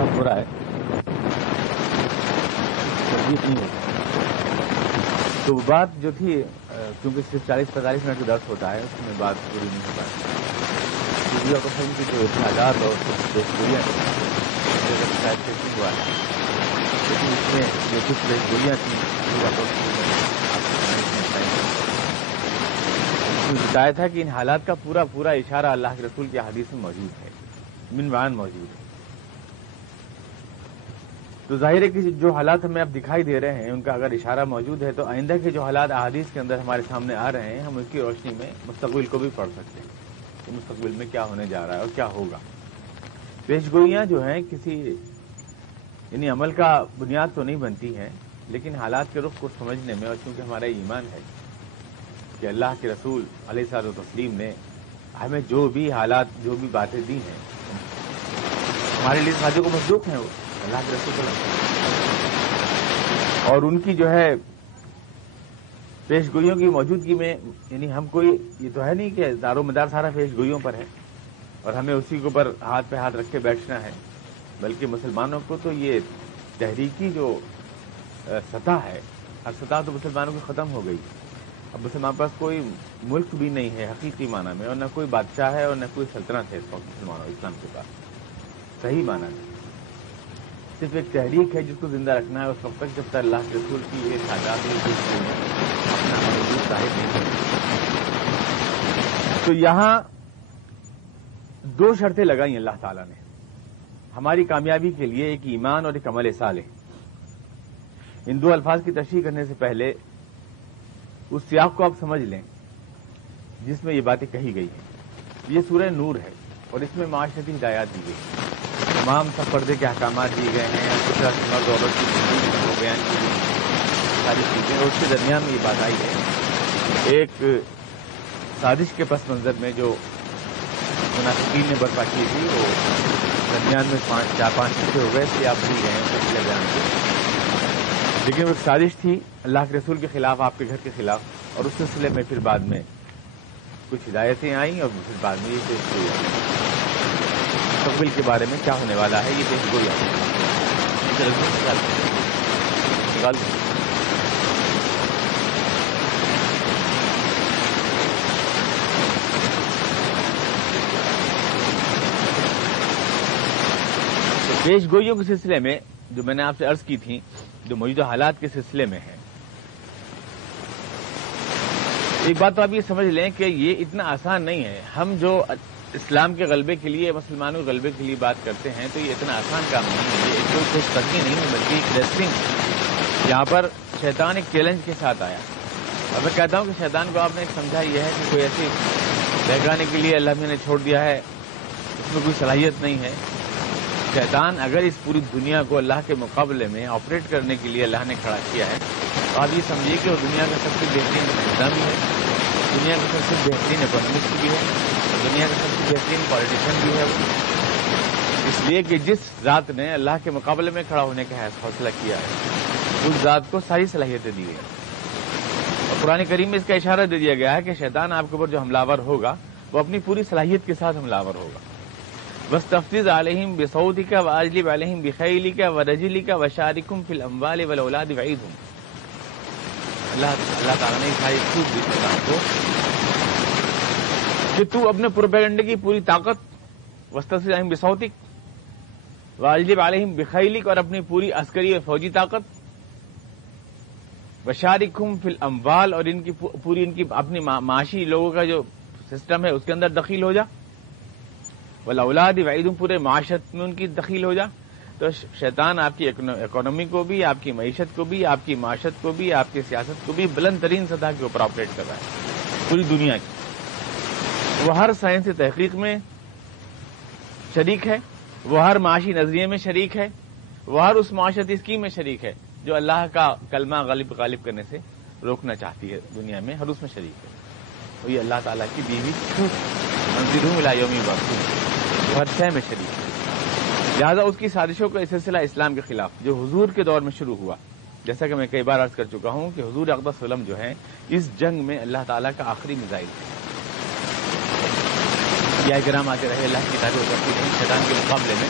بہت برا ہے، تربیت نہیں ہوتی۔ تو وہ بات جو تھی، کیونکہ صرف 40-45 منٹ کا درس ہوتا ہے، اس میں بات پوری نہیں ہو پاتی۔ ویڈیو قسم کی جو اتحادات اور بیشگوئیاں شاید سے نہیں ہوا ہے، لیکن اس میں جو کچھ بیشگوئیاں تھیں بتایا تھا کہ ان حالات کا پورا پورا اشارہ اللہ کے رسول کی حدیث میں موجود ہے، من بیان موجود ہے۔ تو ظاہر ہے کہ جو حالات ہمیں اب دکھائی دے رہے ہیں ان کا اگر اشارہ موجود ہے تو آئندہ کے جو حالات احادیث کے اندر ہمارے سامنے آ رہے ہیں، ہم اس کی روشنی میں مستقبل کو بھی پڑھ سکتے ہیں کہ مستقبل میں کیا ہونے جا رہا ہے اور کیا ہوگا۔ پیشگوئیاں جو ہیں کسی یعنی عمل کا بنیاد تو نہیں بنتی ہیں، لیکن حالات کے رخ کو سمجھنے میں، اور چونکہ ہمارا ایمان ہے کہ اللہ کے رسول علیہ الصلوۃ والتسلیم نے ہمیں جو بھی حالات، جو بھی باتیں دی ہیں، ہمارے لیے صادق و مصدوق ہیں وہ اللہ کے رسول صلی اللہ علیہ وسلم، اور ان کی جو ہے پیشگوئیوں کی موجودگی میں، یعنی ہم کوئی یہ تو ہے نہیں کہ دار و مدار سارا پیشگوئیوں پر ہے اور ہمیں اسی کے اوپر ہاتھ پہ ہاتھ رکھ کے بیٹھنا ہے، بلکہ مسلمانوں کو تو یہ تحریکی جو سطح ہے، ہر سطح تو مسلمانوں کی ختم ہو گئی۔ اب مسلمان پاس کوئی ملک بھی نہیں ہے حقیقی معنی میں، اور نہ کوئی بادشاہ ہے اور نہ کوئی سلطنت ہے اس وقت مسلمانوں اسلام کے پاس صحیح معنی میں۔ صرف ایک تحریک ہے جس کو زندہ رکھنا ہے اس وقت تک جب تک اللہ کے رسول کی ایک تعداد اپنا وجود ظاہر نہیں کرے۔ تو یہاں دو شرطیں لگائی اللہ تعالیٰ نے ہماری کامیابی کے لیے، ایک ایمان اور ایک عمل صالح۔ ان دو الفاظ کی تشریح کرنے سے پہلے اس سیاق کو آپ سمجھ لیں جس میں یہ باتیں کہی گئی ہیں۔ یہ سورہ نور ہے اور اس میں معاشرتی ہدایات دی گئی، تمام سب پردے کے احکامات دیے گئے ہیں، مرد عورت کی وہ بیان کی گئی ساری چیزیں، اور اس کے درمیان میں یہ بات آئی ہے ایک سازش کے پس منظر میں جو منافقین نے برپا کی تھی، وہ درمیان میں 4-5 حصے ہو گئے تھے، آپ بھی گئے پچھلے بیان سے، لیکن وہ ایک سازش تھی اللہ کے رسول کے خلاف، آپ کے گھر کے خلاف، اور اس سلسلے میں پھر بعد میں کچھ ہدایتیں آئیں اور پھر بعد میں یہ پیش گوئی آئی مستقبل کے بارے میں کیا ہونے والا ہے، یہ پیش گوئی آئی۔ پیش گوئیوں کے سلسلے میں جو میں نے آپ سے عرض کی تھی، جو موجودہ حالات کے سلسلے میں ہے، ایک بات تو آپ یہ سمجھ لیں کہ یہ اتنا آسان نہیں ہے۔ ہم جو اسلام کے غلبے کے لیے، مسلمانوں کے غلبے کے لیے بات کرتے ہیں تو یہ اتنا آسان کام نہیں ہے، یہ کوئی خوش قدمی نہیں ہے، بلکہ ایک ریسلنگ۔ یہاں پر شیطان ایک چیلنج کے ساتھ آیا، اور میں کہتا ہوں کہ شیطان کو آپ نے ایک سمجھا یہ ہے کہ کوئی ایسی بہکانے کے لیے اللہ نے چھوڑ دیا ہے، اس میں کوئی صلاحیت نہیں ہے۔ شیطان اگر اس پوری دنیا کو اللہ کے مقابلے میں آپریٹ کرنے کے لیے اللہ نے کھڑا کیا ہے تو آپ یہ سمجھیے کہ وہ دنیا کا سب سے بہترین نظام بھی ہے، دنیا کا سب سے بہترین اکانومسٹ بھی ہے، دنیا کا سب سے بہترین پالیٹیشین بھی ہے وہ، اس لیے کہ جس ذات نے اللہ کے مقابلے میں کھڑا ہونے کا حوصلہ کیا ہے اس ذات کو ساری صلاحیتیں دی گئی، اور قرآن کریم میں اس کا اشارہ دے دیا گیا ہے کہ شیطان آپ کے اوپر جو حملہ آور ہوگا وہ اپنی پوری صلاحیت کے ساتھ حملہ آور ہوگا۔ وَاسْتَفْزِزْ عَلَيْهِمْ بِصَوْتِكَ وَأَجْلِبْ عَلَيْهِمْ بِخَيْلِكَ وَرَجِلِكَ وَشَارِكْهُمْ فِي الْأَمْوَالِ وَالْأَوْلَادِ وَعِدْهُمْ۔ اللہ تعالیٰ نے ساری چھوٹ دی شیطان کو کہ تو اپنے پروپیگنڈے کی پوری طاقت، وَاسْتَفْزِزْ عَلَيْهِمْ بِصَوْتِكَ وَأَجْلِبْ عَلَيْهِمْ بِخَيْلِكَ، اور اپنی پوری عسکری اور فوجی طاقت، وَشَارِكْهُمْ فِي الْأَمْوَالِ، اور ان کی پوری ان کی اپنی معاشی لوگوں کا جو سسٹم ہے اس کے اندر دخیل ہو جا، والاولاد وعیدہم، پورے معاشرت میں ان کی دخیل ہو جا۔ تو شیطان آپ کی اکانومی کو بھی، آپ کی معیشت کو بھی، آپ کی معاشرت کو بھی، آپ کی سیاست کو بھی بلند ترین سطح کے اوپر آپریٹ کر رہا ہے پوری دنیا کی۔ وہ ہر سائنسی تحقیق میں شریک ہے، وہ ہر معاشی نظریے میں شریک ہے، وہ ہر اس معاشرتی اسکیم میں شریک ہے جو اللہ کا کلمہ غالب کرنے سے روکنا چاہتی ہے دنیا میں، ہر اس میں شریک ہے۔ وہ یہ اللہ تعالیٰ کی بیوی منظرہم الی یوم یبعثون، ہر شے میں شریک ہے۔ لہذا اس کی سازشوں کا سلسلہ اسلام کے خلاف جو حضور کے دور میں شروع ہوا، جیسا کہ میں کئی بار عرض کر چکا ہوں کہ حضور اقدس صلی اللہ علیہ وسلم جو ہیں اس جنگ میں اللہ تعالیٰ کا آخری میزائل ہے۔ یہ کرام آتے رہے، اللہ کی تعریف کرتی رہی شیطان کے مقابلے میں،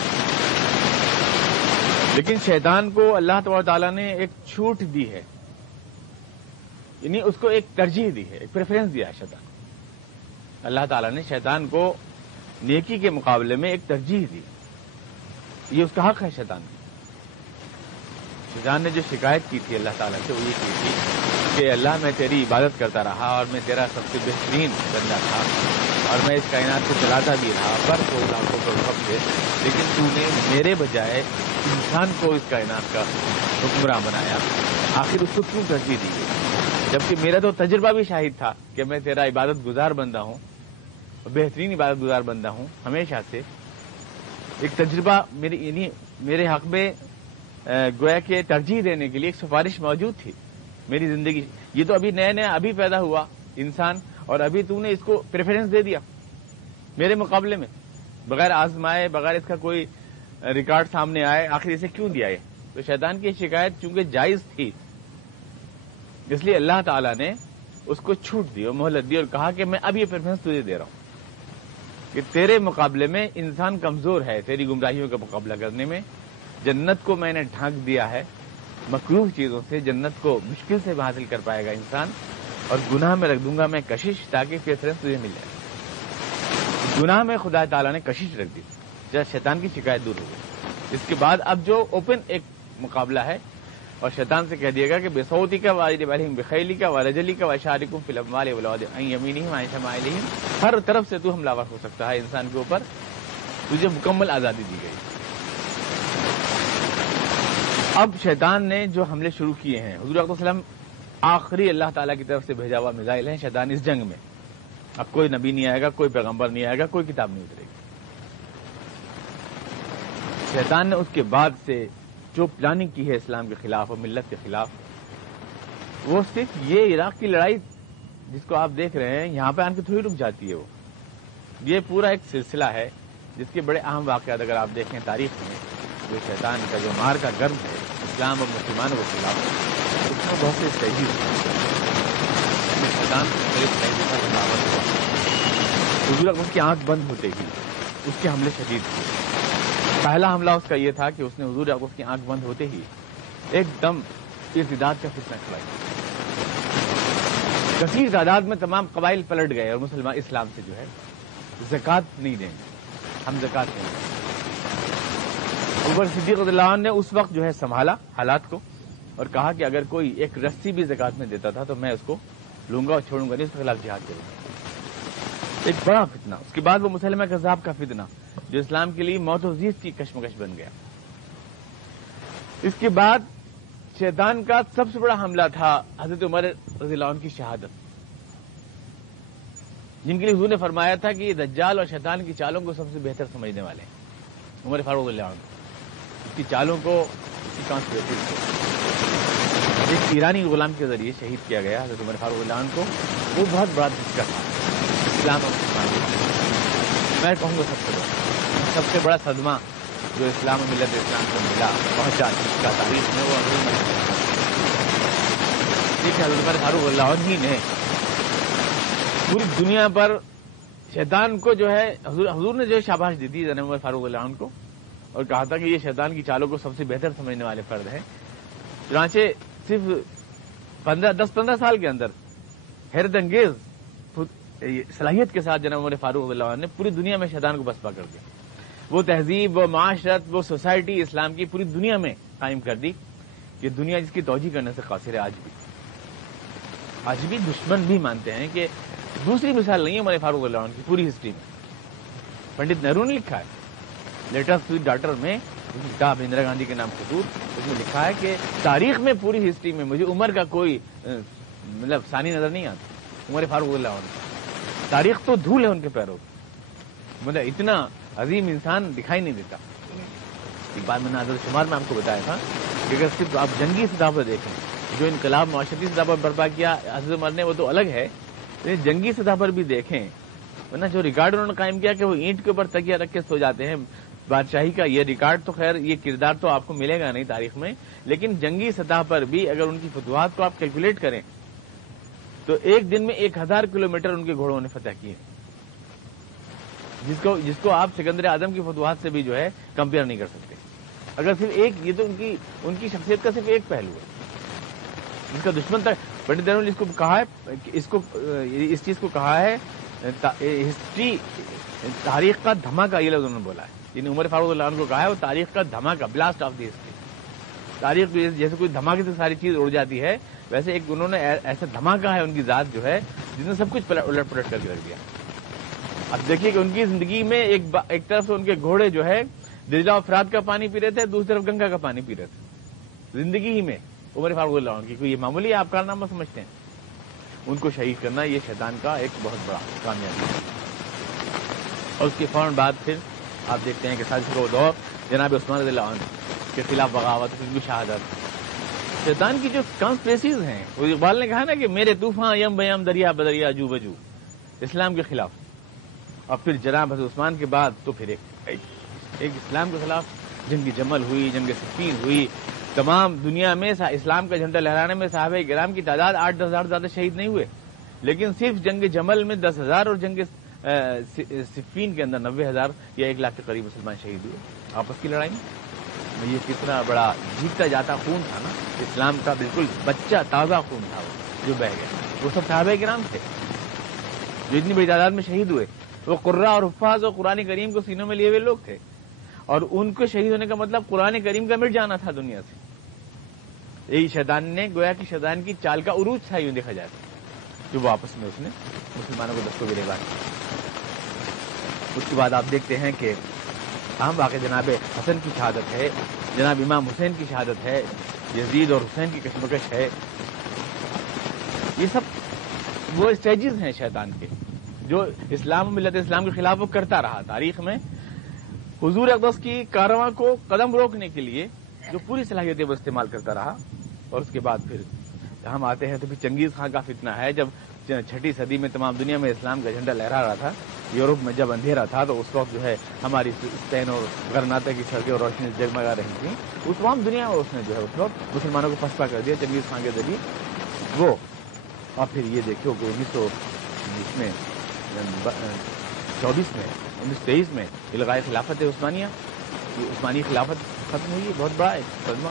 لیکن شیطان کو اللہ تبارک تعالیٰ نے ایک چھوٹ دی ہے، یعنی اس کو ایک ترجیح دی ہے، ایک پریفرنس دیا ہے شیطان۔ اللہ تعالیٰ نے شیطان کو نیکی کے مقابلے میں ایک ترجیح دی، یہ اس کا حق ہے۔ شیطان نے جو شکایت کی تھی اللہ تعالیٰ سے وہ یہ کی تھی کہ اللہ میں تیری عبادت کرتا رہا اور میں تیرا سب سے بہترین بندہ تھا اور میں اس کائنات کو چلاتا بھی رہا پر کو لاکھوں کو حکم دے، لیکن تو نے میرے بجائے انسان کو اس کائنات کا حکمراں بنایا، آخر اس کو کیوں ترجیح دی گئی؟ جبکہ میرا تو تجربہ بھی شاہد تھا کہ میں تیرا عبادت گزار بندہ ہوں، بہترین عبادت گزار بندہ ہوں ہمیشہ سے۔ ایک تجربہ یعنی میرے حق میں گویا کہ ترجیح دینے کے لیے ایک سفارش موجود تھی میری زندگی۔ یہ تو ابھی نیا نیا ابھی پیدا ہوا انسان اور ابھی تو نے اس کو پریفرنس دے دیا میرے مقابلے میں، بغیر آزمائے، بغیر اس کا کوئی ریکارڈ سامنے آئے، آخر اسے کیوں دیا ہے؟ تو شیطان کی شکایت چونکہ جائز تھی اس لیے اللہ تعالیٰ نے اس کو چھوٹ دی اور مہلت دی اور کہا کہ میں اب یہ پریفرنس تجھے دے رہا ہوں کہ تیرے مقابلے میں انسان کمزور ہے تیری گمراہیوں کا مقابلہ کرنے میں۔ جنت کو میں نے ڈھانک دیا ہے مکروہ چیزوں سے، جنت کو مشکل سے حاصل کر پائے گا انسان، اور گناہ میں رکھ دوں گا میں کشش تاکہ پریفرنس تجھے مل جائے۔ گناہ میں خدا تعالیٰ نے کشش رکھ دی جب شیطان کی شکایت دور ہو گئی۔ اس کے بعد اب جو اوپن ایک مقابلہ ہے اور شیطان سے کہہ دیا گا کہ بصوتی کا والد علیہم بخیلی کا ورجلی کا وشارکم فی الاموال والأولاد عن یمینہم وعن شمائلہم، ہر طرف سے تو حملہ ور ہو سکتا ہے انسان کے اوپر، تجھے مکمل آزادی دی گئی۔ اب شیطان نے جو حملے شروع کیے ہیں، حضور صلی اللہ علیہ وسلم آخری اللہ تعالیٰ کی طرف سے بھیجا ہوا میزائل ہیں شیطان اس جنگ میں۔ اب کوئی نبی نہیں آئے گا، کوئی پیغمبر نہیں آئے گا، کوئی کتاب نہیں اترے گی۔ شیطان نے اس کے بعد سے جو پلاننگ کی ہے اسلام کے خلاف اور ملت کے خلاف، وہ صرف یہ عراق کی لڑائی جس کو آپ دیکھ رہے ہیں یہاں پہ آن کے تھوڑی رک جاتی ہے، وہ یہ پورا ایک سلسلہ ہے جس کے بڑے اہم واقعات اگر آپ دیکھیں تاریخ میں، جو شیطان کا جو مار کا گرم ہے اسلام اور مسلمانوں کے خلاف، اس میں بہت سے شہید شیطان حضور اس کی آنکھ بند ہوتے ہی اس کے حملے شدید تھے۔ پہلا حملہ اس کا یہ تھا کہ اس نے حضور اس کی آنکھ بند ہوتے ہی ایک دم ارتداد کا فتنہ کھڑا کیا۔ کثیر تعداد میں تمام قبائل پلٹ گئے اور مسلمان اسلام سے جو ہے زکوٰۃ نہیں دیں گے، ہم زکوٰۃ نہیں دیں گے۔ ابو بکر صدیق رضی اللہ عنہ نے اس وقت جو ہے سنبھالا حالات کو اور کہا کہ اگر کوئی ایک رسی بھی زکوٰۃ میں دیتا تھا تو میں اس کو لوں گا اور چھوڑوں گا نہیں، اس کے خلاف جہاد کروں گا۔ ایک بڑا فتنہ۔ اس کے بعد وہ مسلمہ کذاب کا فتنہ جو اسلام کے لیے موت و زیست کی کشمکش بن گیا۔ اس کے بعد شیطان کا سب سے بڑا حملہ تھا حضرت عمر رضی اللہ عنہ کی شہادت، جن کے لیے حضور نے فرمایا تھا کہ یہ دجال اور شیطان کی چالوں کو سب سے بہتر سمجھنے والے ہیں عمر فاروق رضی اللہ عنہ، اس کی چالوں کو، اس کی کانسپریسی کو۔ ایک ایرانی غلام کے ذریعے شہید کیا گیا حضرت عمر فاروق رضی اللہ عنہ کو، وہ بہت بڑا دھچکا تھا اسلام اور مسلمان، میں کہوں گا سب سے بڑا صدمہ جو اسلام و ملت اسلام کو ملا پہنچا جس کا تاریخ میں، وہ حضرت عمر فاروق رضی اللہ عنہ نے پوری دنیا پر شیطان کو جو ہے حضور نے جو شاباش دی تھی جناب عمر فاروق رضی اللہ عنہ کو اور کہا تھا کہ یہ شیطان کی چالوں کو سب سے بہتر سمجھنے والے فرد ہیں۔ چنانچہ صرف 10-15 سال کے اندر حیرت انگیز صلاحیت کے ساتھ جناب عمر فاروق رضی اللہ عنہ نے پوری دنیا میں شیطان کو بسپا کر دیا۔ وہ تہذیب، وہ معاشرت، وہ سوسائٹی اسلام کی پوری دنیا میں قائم کر دی کہ دنیا جس کی توجہ کرنے سے قاصر ہے۔ آج بھی دشمن بھی مانتے ہیں کہ دوسری مثال نہیں ہے عمر فاروق رضی اللہ عنہ کی پوری ہسٹری میں۔ پنڈت نہرو نے لکھا ہے لیٹرز ٹو ڈاٹر میں کتاب اندرا گاندھی کے نام خطوط، اس میں لکھا ہے کہ تاریخ میں پوری ہسٹری میں مجھے عمر کا کوئی مطلب ثانی نظر نہیں آتا عمر فاروق رضی اللہ عنہ۔ تاریخ تو دھول ہے ان کے پیروں، مطلب اتنا عظیم انسان دکھائی نہیں دیتا۔ ایک بار میں نے عدد شمار میں آپ کو بتایا تھا کہ اگر صرف آپ جنگی سطح پر دیکھیں جو انقلاب معاشرتی سطح پر برپا کیا حضرت عمر نے، وہ تو الگ ہے، لیکن جنگی سطح پر بھی دیکھیں، ورنہ جو ریکارڈ انہوں نے قائم کیا کہ وہ اینٹ کے اوپر تکیہ رکھ کے سو جاتے ہیں بادشاہی کا، یہ ریکارڈ تو خیر یہ کردار تو آپ کو ملے گا نہیں تاریخ میں، لیکن جنگی سطح پر بھی اگر ان کی فتوحات کو آپ کیلکولیٹ کریں تو ایک دن میں 1000 کلومیٹر ان کے گھوڑوں نے فتح کیے، جس کو آپ سکندر اعظم کی فتوحات سے بھی جو ہے کمپیئر نہیں کر سکتے۔ اگر صرف ایک، یہ تو ان کی شخصیت کا صرف ایک پہلو ہے. ان کا دشمن تک پنڈت دین اس کو کہا ہے، اس چیز کو کہا ہے ہسٹری، تاریخ کا دھماکہ، یہ لفظ انہوں نے بولا ہے. یعنی عمر فاروق اللہ عنہ کو کہا ہے وہ تاریخ کا دھماکہ، بلاسٹ آف دی ہسٹری. تاریخ جیسے کوئی دھماکے سے ساری چیز اڑ جاتی ہے، ویسے ایک انہوں نے ایسا دھماکہ ہے ان کی ذات جو ہے جس نے سب کچھ الٹ پلٹ کر کے رکھ دیا. اب دیکھیے کہ ان کی زندگی میں ایک طرف سے ان کے گھوڑے جو ہے دجلہ و فرات کا پانی پی رہے تھے، دوسری طرف گنگا کا پانی پی رہے تھے زندگی ہی میں. عمر فاروق اللہ عنہ کی کوئی یہ معمولی آپ کارنامہ سمجھتے ہیں؟ ان کو شہید کرنا یہ شیطان کا ایک بہت بڑا کامیابی ہے. اور اس کے فوراً بعد پھر آپ دیکھتے ہیں کہ سازش کا وہ دور جناب عثمان رضی اللہ عنہ کے خلاف بغاوت، ان کی شہادت. شیطان کی جو کانسپریسیز ہیں، وہ اقبال نے کہا نا کہ میرے طوفان یم بیم دریا بدریا جو بجو، اسلام کے خلاف. اور پھر جناب حضرت عثمان کے بعد تو پھر ایک اسلام کے خلاف جنگ جمل ہوئی، جنگ صفین ہوئی. تمام دنیا میں اسلام کا جھنڈا لہرانے میں صحابہ کرام کی تعداد 8-10 ہزار زیادہ شہید نہیں ہوئے، لیکن صرف جنگ جمل میں 10,000 اور جنگ صفین کے اندر 90,000 یا 1 لاکھ کے قریب مسلمان شہید ہوئے آپس کی لڑائی میں. یہ کتنا بڑا جیتا جاتا خون تھا نا، اسلام کا بالکل بچہ تازہ خون تھا وہ جو بہہ گیا. وہ سب صحابہ کرام تھے جو اتنی بڑی تعداد میں شہید ہوئے. وہ قراء اور حفاظ اور قرآن کریم کو سینوں میں لیے ہوئے لوگ تھے، اور ان کو شہید ہونے کا مطلب قرآن کریم کا مٹ جانا تھا دنیا سے. یہی شیطان نے گویا کہ شیطان کی چال کا عروج تھا یوں دیکھا جائے جو وہ آپس میں اس نے مسلمانوں کو دستوں گرے بات. اس کے بعد آپ دیکھتے ہیں کہ اہم واقع جناب حسن کی شہادت ہے، جناب امام حسین کی شہادت ہے، یزید اور حسین کی کشمکش ہے. یہ سب وہ اسٹیجز ہیں شیطان کے جو اسلام و ملت اسلام کے خلاف وہ کرتا رہا تاریخ میں. حضور اقدس کی کاررواں کو قدم روکنے کے لیے جو پوری صلاحیتیں وہ استعمال کرتا رہا. اور اس کے بعد پھر ہم آتے ہیں تو پھر چنگیز خان کا فتنہ ہے. جب 6ٹھی صدی میں تمام دنیا میں اسلام کا جھنڈا لہرا رہا تھا، یورپ میں جب اندھیرا تھا، تو اس وقت جو ہے ہماری اسپین اور غرناطہ کی سڑکیں اور روشنی جگمگا رہی تھیں. اس تمام دنیا میں اس نے جو ہے اس وقت مسلمانوں کو پسپا کر دیا چنگیز خان کے ذریعے وہ. اور پھر یہ دیکھو کہ 1920 میں 1923 میں الغائے خلافت عثمانیہ، عثمانی خلافت ختم ہوئی. بہت بڑا ایک صدمہ.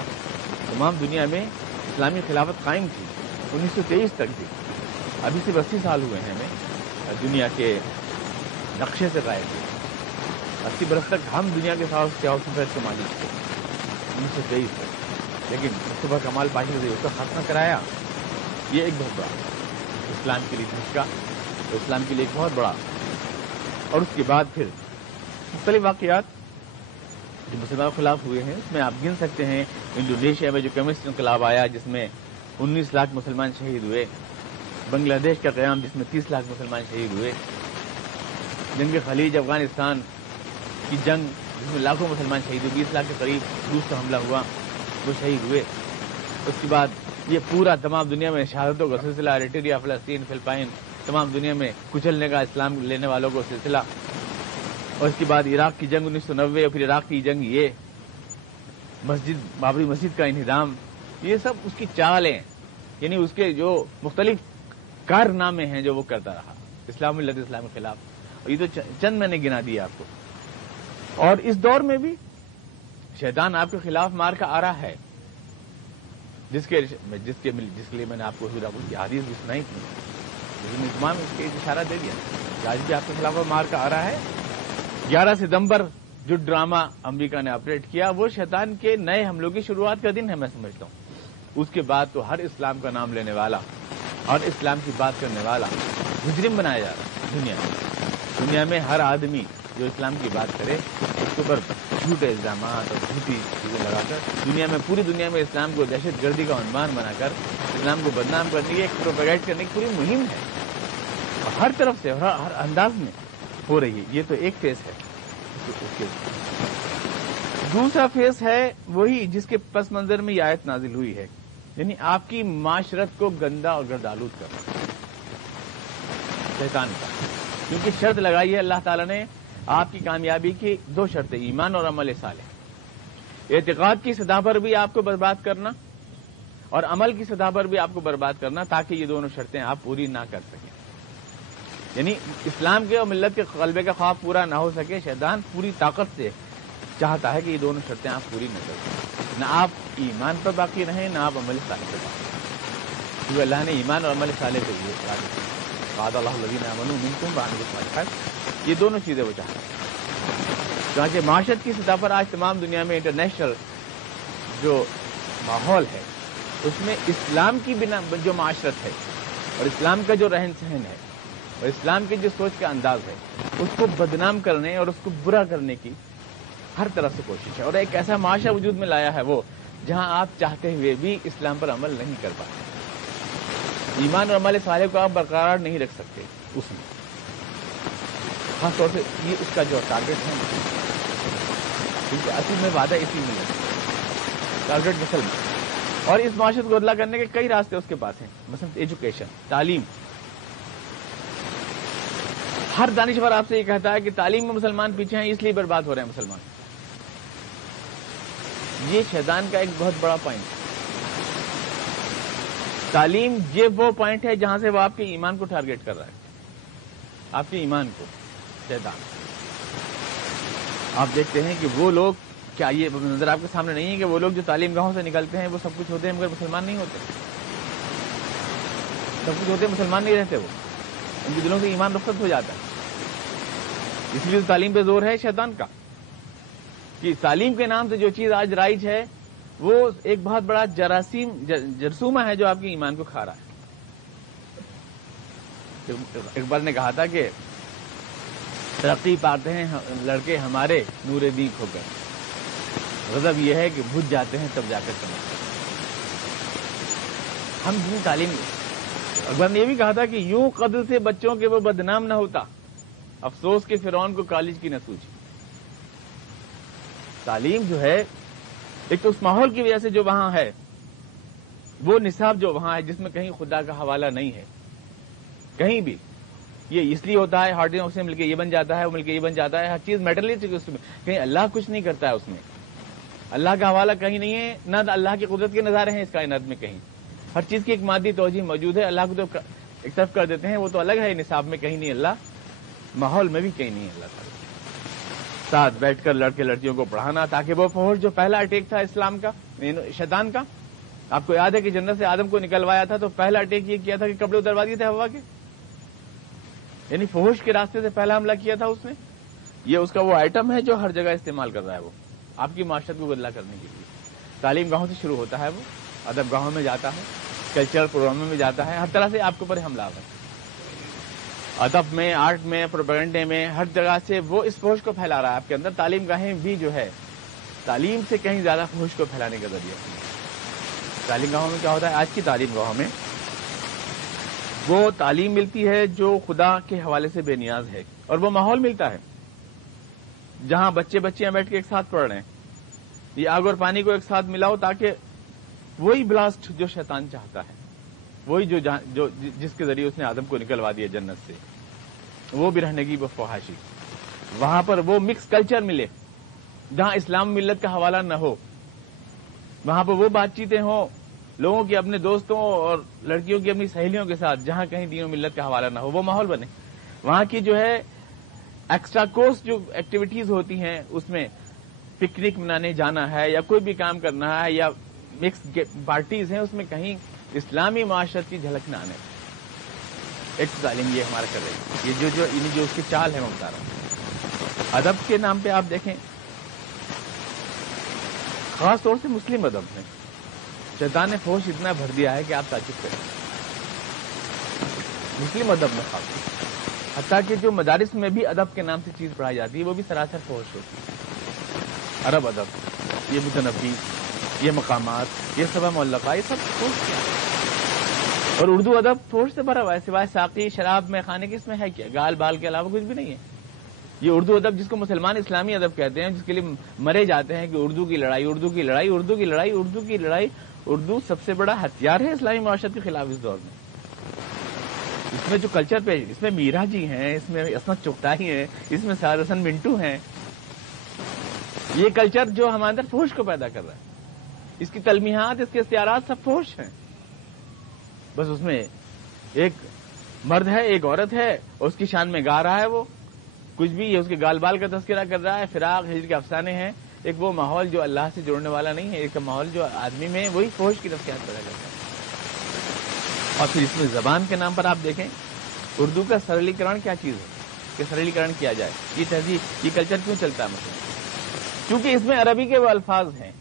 تمام دنیا میں اسلامی خلافت قائم تھی 1923 تک بھی. ابھی صرف 80 سال ہوئے ہیں ہمیں دنیا کے نقشے سے غائب ہوئے. 80 برس تک ہم دنیا کے سیاح سفید کے مالک تھے 1923 تک. لیکن مصطفیٰ کمال پاشا نے اس کا خاتمہ کرایا. یہ ایک بہت بڑا اسلام کے لیے دھچکا، اسلام کے لیے ایک بہت بڑا. اور اس کے بعد پھر مختلف واقعات جو مسلمانوں کے خلاف ہوئے ہیں اس میں آپ گن سکتے ہیں. انڈونیشیا میں جو کمیونسٹ انقلاب آیا جس میں 19 لاکھ مسلمان شہید ہوئے. بنگلہ دیش کا قیام جس میں 30 لاکھ مسلمان شہید ہوئے. جنگ خلیج افغانستان کی جنگ جس میں لاکھوں مسلمان شہید ہوئے. 20 لاکھ کے قریب روس کا حملہ ہوا، وہ شہید ہوئے. اس کے بعد یہ پورا تمام دنیا میں شہادتوں کا سلسلہ، ایریٹریا، فلسطین، فلپائن، تمام دنیا میں کچلنے کا اسلام لینے والوں کو سلسلہ. اور اس کے بعد عراق کی جنگ 1990 اور پھر عراق کی جنگ، یہ بابری مسجد کا انہدام، یہ سب اس کی چالیں، یعنی اس کے جو مختلف کارنامے ہیں جو وہ کرتا رہا اسلام ملت اسلام کے خلاف. اور یہ تو چند میں نے گنا دیا آپ کو. اور اس دور میں بھی شیطان آپ کے خلاف مار کا آ رہا ہے، جس کے لیے میں نے آپ کو حضور کی حدیث بھی سنائی تھی. لیکن تمام اس کے اشارہ دے دیا کہ آج بھی آپ کے خلاف مار کا آ رہا ہے. 11 ستمبر جو ڈرامہ امریکہ نے آپریٹ کیا وہ شیطان کے نئے حملوں کی شروعات کا دن ہے میں سمجھتا ہوں. اس کے بعد تو ہر اسلام کا نام لینے والا اور اسلام کی بات کرنے والا مجرم بنایا جا رہا ہے دنیا میں. ہر آدمی جو اسلام کی بات کرے اس کے اوپر جھوٹے الزامات اور جھوٹی چیزیں لگا کر دنیا میں پوری دنیا میں اسلام کو دہشت گردی کا عنوان بنا کر اسلام کو بدنام کرنے کی، ایک پروپیگیٹ کرنے کی پوری مہم ہے. اور ہر طرف سے اور ہر انداز میں ہو رہی ہے. یہ تو ایک فیس ہے. دوسرا فیس ہے وہی جس کے پس منظر میں یہ آیت نازل ہوئی ہے، یعنی آپ کی معاشرت کو گندا اور گردآلود کرنا شیطان کا. کیونکہ شرط لگائی ہے اللہ تعالیٰ نے آپ کی کامیابی کی 2 شرطیں، ایمان اور عمل صالح. اعتقاد کی سطح پر بھی آپ کو برباد کرنا اور عمل کی سطح پر بھی آپ کو برباد کرنا، تاکہ یہ دونوں شرطیں آپ پوری نہ کر سکیں. یعنی اسلام کے اور ملت کے غلبے کا خواب پورا نہ ہو سکے. شیطان پوری طاقت سے چاہتا ہے کہ یہ دونوں شرطیں آپ پوری نہ کریں، نہ آپ ایمان پر باقی رہیں، نہ آپ عمل صالح پر باقی رہیں، کیونکہ اللہ نے ایمان اور عمل صالح کے لیے وعد اللہ الذین آمنوا منکم وعملوا الصالحات، یہ دونوں چیزیں وہ چاہتے ہیں۔ چنانچہ معاشرت کی سطح پر آج تمام دنیا میں انٹرنیشنل جو ماحول ہے اس میں اسلام کی بنا جو معاشرت ہے اور اسلام کا جو رہن سہن ہے اور اسلام کی جو سوچ کا انداز ہے اس کو بدنام کرنے اور اس کو برا کرنے کی ہر طرح سے کوشش ہے، اور ایک ایسا معاشرہ وجود میں لایا ہے وہ جہاں آپ چاہتے ہوئے بھی اسلام پر عمل نہیں کر پاتے، ایمان اور عمل صالح کو آپ برقرار نہیں رکھ سکتے اس میں، خاص طور سے یہ اس کا جو ٹارگیٹ ہے، کیونکہ اصل میں وعدہ اسی میں ہے، ٹارگیٹ مسل میں، اور اس معاشرت کو بدلا کرنے کے کئی راستے اس کے پاس ہیں، مثلا ایجوکیشن، تعلیم۔ ہر دانشور آپ سے یہ کہتا ہے کہ تعلیم میں مسلمان پیچھے ہیں، اس لیے برباد ہو رہے ہیں مسلمان۔ یہ شیطان کا ایک بہت بڑا پوائنٹ ہے۔ تعلیم یہ وہ پوائنٹ ہے جہاں سے وہ آپ کے ایمان کو ٹارگیٹ کر رہا ہے، آپ کے ایمان کو، شیطان۔ آپ دیکھتے ہیں کہ وہ لوگ، کیا یہ نظر آپ کے سامنے نہیں ہے کہ وہ لوگ جو تعلیم گاہوں سے نکلتے ہیں وہ سب کچھ ہوتے ہیں مگر مسلمان نہیں ہوتے، سب کچھ ہوتے ہیں مسلمان نہیں رہتے، وہ ان کے دلوں سے ایمان رخصت ہو جاتا ہے۔ اس لیے تعلیم پہ زور ہے شیطان کا کہ تعلیم کے نام سے جو چیز آج رائج ہے وہ ایک بہت بڑا جرثومہ ہے جو آپ کے ایمان کو کھا رہا ہے۔ اقبال نے کہا تھا کہ ترقی پاتے ہیں لڑکے ہمارے نور دین کھو کر، غضب یہ ہے کہ بجھ جاتے ہیں تب جا کر سمجھتے ہیں۔ ہم دین تعلیم، اقبال نے یہ بھی کہا تھا کہ یوں قدر سے بچوں کے وہ بدنام نہ ہوتا، افسوس کے فرعون کو کالج کی نہ سوچی۔ تعلیم جو ہے ایک تو اس ماحول کی وجہ سے جو وہاں ہے، وہ نصاب جو وہاں ہے جس میں کہیں خدا کا حوالہ نہیں ہے کہیں بھی، یہ اس لیے ہوتا ہے ہارڈنگ سے مل کے یہ بن جاتا ہے، وہ مل کے یہ بن جاتا ہے، ہر چیز میٹرلسٹک اس میں، کہیں اللہ کچھ نہیں کرتا ہے اس میں، اللہ کا حوالہ کہیں نہیں ہے، نہ اللہ کی قدرت کے نظارے ہیں اس کائنات میں کہیں، ہر چیز کی ایک مادی توجہ موجود ہے، اللہ کو تو ایک طرف کر دیتے ہیں، وہ تو الگ ہے، نصاب میں کہیں نہیں اللہ، ماحول میں بھی کہیں نہیں ہے اللہ تعالیٰ۔ ساتھ بیٹھ کر لڑکے لڑکیوں کو پڑھانا تاکہ وہ فحش جو پہلا اٹیک تھا اسلام کا، شیطان کا، آپ کو یاد ہے کہ جنت سے آدم کو نکلوایا تھا تو پہلا اٹیک یہ کیا تھا کہ کپڑے اتروا دیے تھے ہوا کے، یعنی فحش کے راستے سے پہلا حملہ کیا تھا اس نے۔ یہ اس کا وہ آئٹم ہے جو ہر جگہ استعمال کر رہا ہے وہ آپ کی معاشرت کو بدلا کرنے کے لیے۔ تعلیم گاہوں سے شروع ہوتا ہے، وہ ادب گاہوں میں جاتا ہے، کلچرل پروگراموں میں جاتا ہے، ہر طرح سے آپ کے اوپر حملہ ہے، ادب میں، آرٹ میں، پروپیگنڈے میں، ہر جگہ سے وہ اس فحش کو پھیلا رہا ہے آپ کے اندر۔ تعلیم گاہیں بھی جو ہے تعلیم سے کہیں زیادہ فحش کو پھیلانے کا ذریعہ۔ تعلیم گاہوں میں کیا ہوتا ہے؟ آج کی تعلیم گاہوں میں وہ تعلیم ملتی ہے جو خدا کے حوالے سے بے نیاز ہے، اور وہ ماحول ملتا ہے جہاں بچے بچیاں بیٹھ کے ایک ساتھ پڑھ رہے ہیں، یہ آگ اور پانی کو ایک ساتھ ملاؤ تاکہ وہی بلاسٹ جو شیطان چاہتا ہے، وہی جو جس کے ذریعے اس نے آدم کو نکلوا دیا جنت سے، وہ بھی رہنے کی وہ فحاشی، وہاں پر وہ مکس کلچر ملے جہاں اسلام ملت کا حوالہ نہ ہو، وہاں پر وہ بات چیتیں ہوں لوگوں کی اپنے دوستوں اور لڑکیوں کی اپنی سہیلیوں کے ساتھ جہاں کہیں دین و ملت کا حوالہ نہ ہو، وہ ماحول بنے۔ وہاں کی جو ہے ایکسٹرا کورس جو ایکٹیویٹیز ہوتی ہیں اس میں پکنک منانے جانا ہے یا کوئی بھی کام کرنا ہے یا مکس پارٹیز ہیں، اس میں کہیں اسلامی معاشرت کی جھلک نہ آنے۔ ایک تعلیم یہ ہمارا کر رہی ہے، یہ جو اس کی چال ہے میں بتا رہا ہوں۔ ادب کے نام پہ آپ دیکھیں، خاص طور سے مسلم ادب میں شیطان نے فحش اتنا بھر دیا ہے کہ آپ تعجب کریں، مسلم ادب میں خاص طور، حتیٰ کہ جو مدارس میں بھی ادب کے نام سے چیز پڑھائی جاتی ہے وہ بھی سراسر فحش ہوتی ہے۔ عرب ادب، یہ متنبی، یہ مقامات، یہ سبا معلقہ، یہ سب فحش کیا ہے، اور اردو ادب فحش سے بھرا ہوا ہے، سوائے ساقی شراب میں کھانے کی اس میں ہے کیا، گال بال کے علاوہ کچھ بھی نہیں ہے۔ یہ اردو ادب جس کو مسلمان اسلامی ادب کہتے ہیں، جس کے لیے مرے جاتے ہیں کہ اردو کی لڑائی، اردو کی لڑائی، اردو کی لڑائی، اردو کی لڑائی، اردو سب سے بڑا ہتھیار ہے اسلامی معاشرت کے خلاف اس دور میں۔ اس میں جو کلچر پہ، اس میں میرا جی ہیں، اس میں عصمت چغتائی ہیں، اس میں سعد حسن منٹو ہیں، یہ کلچر جو ہمارے اندر فحش کو پیدا کر رہا ہے، اس کی تلمیحات، اس کے اختیارات سب فحش ہیں۔ بس اس میں ایک مرد ہے، ایک عورت ہے، اور اس کی شان میں گا رہا ہے وہ کچھ بھی، اس کے گال بال کا تذکرہ کر رہا ہے، فراق ہجر کے افسانے ہیں، ایک وہ ماحول جو اللہ سے جوڑنے والا نہیں ہے، ایک ماحول جو آدمی میں وہی فحش کی نفسیات پیدا کرتا ہے. اور پھر اس میں زبان کے نام پر آپ دیکھیں اردو کا سرلیکرن کیا چیز ہے کہ سرلیکرن کیا جائے. یہ تہذیب، یہ کلچر کیوں چلتا ہے؟ مثلا کیونکہ اس میں عربی کے وہ الفاظ ہیں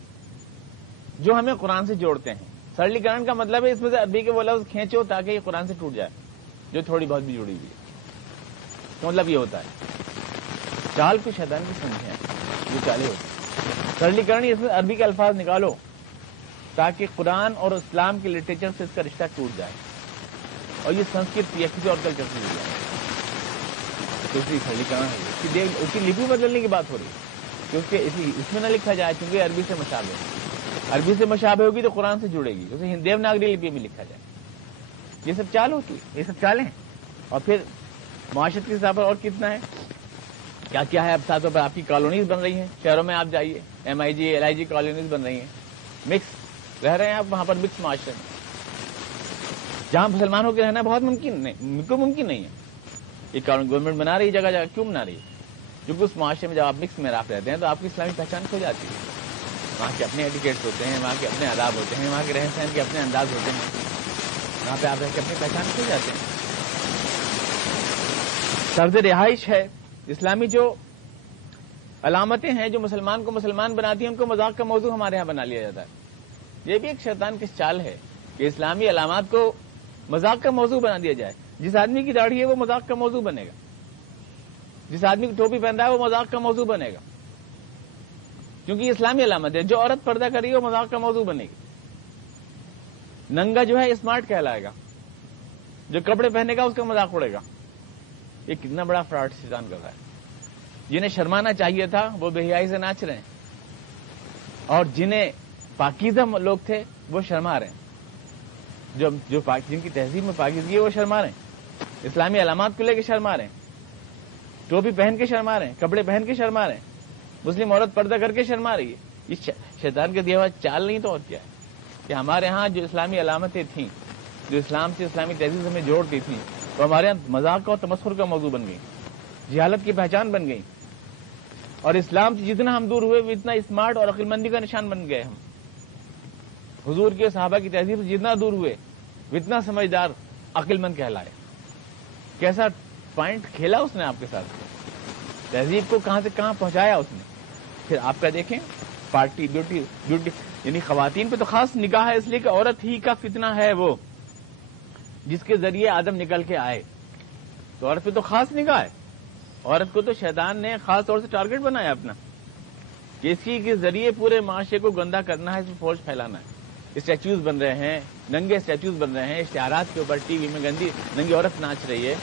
جو ہمیں قرآن سے جوڑتے ہیں. سرلیکرن کا مطلب ہے اس میں سے عربی کے وہ لفظ کھینچو تاکہ یہ قرآن سے ٹوٹ جائے جو تھوڑی بہت بھی جڑی ہوئی ہے. تو مطلب یہ ہوتا ہے چال کو شیطان کی سمجھیں، یہ چالیں ہوتی ہیں. سرلیکرن اس میں عربی کے الفاظ نکالو تاکہ قرآن اور اسلام کے لٹریچر سے اس کا رشتہ ٹوٹ جائے اور یہ سنسکرت یا کسی اور کلچر سے جڑ جائے. تو اس لیے سرلیکرن ہے، اس کی لپی بدلنے کی بات ہو رہی ہے کہ اس میں نہ لکھا جائے کیونکہ عربی سے مشابہ ہے. عربی سے مشابہ ہوگی تو قرآن سے جڑے گی، اسے دیوناگری لپی میں لکھا جائے. یہ سب چال ہوتی ہے، یہ سب چالیں ہیں. اور پھر معاشرت کے حساب پر اور کتنا ہے، کیا کیا ہے. اب ساتھوں پر آپ کی کالونیز بن رہی ہیں، شہروں میں آپ جائیے MIG LIG کالونیز بن رہی ہیں، مکس رہ رہے ہیں آپ وہاں پر، مکس معاشرے میں جہاں مسلمانوں کے رہنا بہت ممکن نہیں ہے. یہ گورنمنٹ بنا رہی ہے جگہ جگہ. کیوں بنا رہی ہے؟ کیونکہ اس معاشرے میں جب آپ مکس میں آپ رہتے ہیں تو آپ کی اسلامی پہچان کھو جاتی ہے. وہاں کے اپنے ایٹیکیٹس ہوتے ہیں، وہاں کے اپنے آداب ہوتے ہیں، وہاں کے رہن سہن کے اپنے انداز ہوتے ہیں، وہاں پہ آپ رہ کے اپنی پہچان کھو جاتے ہیں. طرز رہائش ہے اسلامی، جو علامتیں ہیں جو مسلمان کو مسلمان بناتی ہیں ان کو مذاق کا موضوع ہمارے ہاں بنا لیا جاتا ہے. یہ بھی ایک شیطان کی چال ہے کہ اسلامی علامات کو مذاق کا موضوع بنا دیا جائے. جس آدمی کی داڑھی ہے وہ مذاق کا موضوع بنے گا، جس آدمی کی ٹوپی پہنتا ہے وہ مذاق کا موضوع بنے گا، کیونکہ یہ اسلامی علامت ہے. جو عورت پردہ کر رہی ہے وہ مذاق کا موضوع بنے گی. ننگا جو ہے اسمارٹ کہلائے گا، جو کپڑے پہنے گا اس کا مذاق اڑے گا. یہ کتنا بڑا فراڈ شیطان کر رہا ہے. جنہیں شرمانا چاہیے تھا وہ بے حیائی سے ناچ رہے ہیں، اور جنہیں پاکیزہ لوگ تھے وہ شرما رہے ہیں. جن کی تہذیب میں پاکیزگی ہے وہ شرما رہے ہیں، اسلامی علامات کو لے کے شرما رہے ہیں، ٹوپی پہن کے شرما رہے ہیں، کپڑے پہن کے شرما رہے ہیں، مسلم عورت پردہ کر کے شرما رہی ہے. یہ شیطان کا دیا ہوا چال نہیں تو اور کیا ہے کہ ہمارے ہاں جو اسلامی علامتیں تھیں، جو اسلام سے اسلامی تہذیب سے ہمیں جوڑتی تھیں، تو ہمارے یہاں مذاق اور تمسخر کا موضوع بن گئی، جہالت کی پہچان بن گئی. اور اسلام سے جتنا ہم دور ہوئے اتنا اسمارٹ اور عقل مندی کا نشان بن گئے ہم. حضور کے صحابہ کی تہذیب سے جتنا دور ہوئے اتنا سمجھدار عقل مند کہلائے. کیسا پوائنٹ کھیلا اس نے آپ کے ساتھ، تہذیب کو کہاں سے کہاں پہنچایا اس نے. پھر آپ کا دیکھیں پارٹی بیوٹی یعنی خواتین پہ تو خاص نگاہ ہے، اس لیے کہ عورت ہی کا فتنہ ہے وہ جس کے ذریعے آدم نکل کے آئے. تو عورت پہ تو خاص نگاہ ہے. عورت کو تو شیطان نے خاص طور سے ٹارگٹ بنایا اپنا کہ اسی کے ذریعے پورے معاشرے کو گندا کرنا ہے، اس میں فوج پھیلانا ہے. اسٹیچوز بن رہے ہیں، ننگے اسٹیچوز بن رہے ہیں اشتہارات کے اوپر، ٹی وی میں ننگی عورت ناچ رہی ہے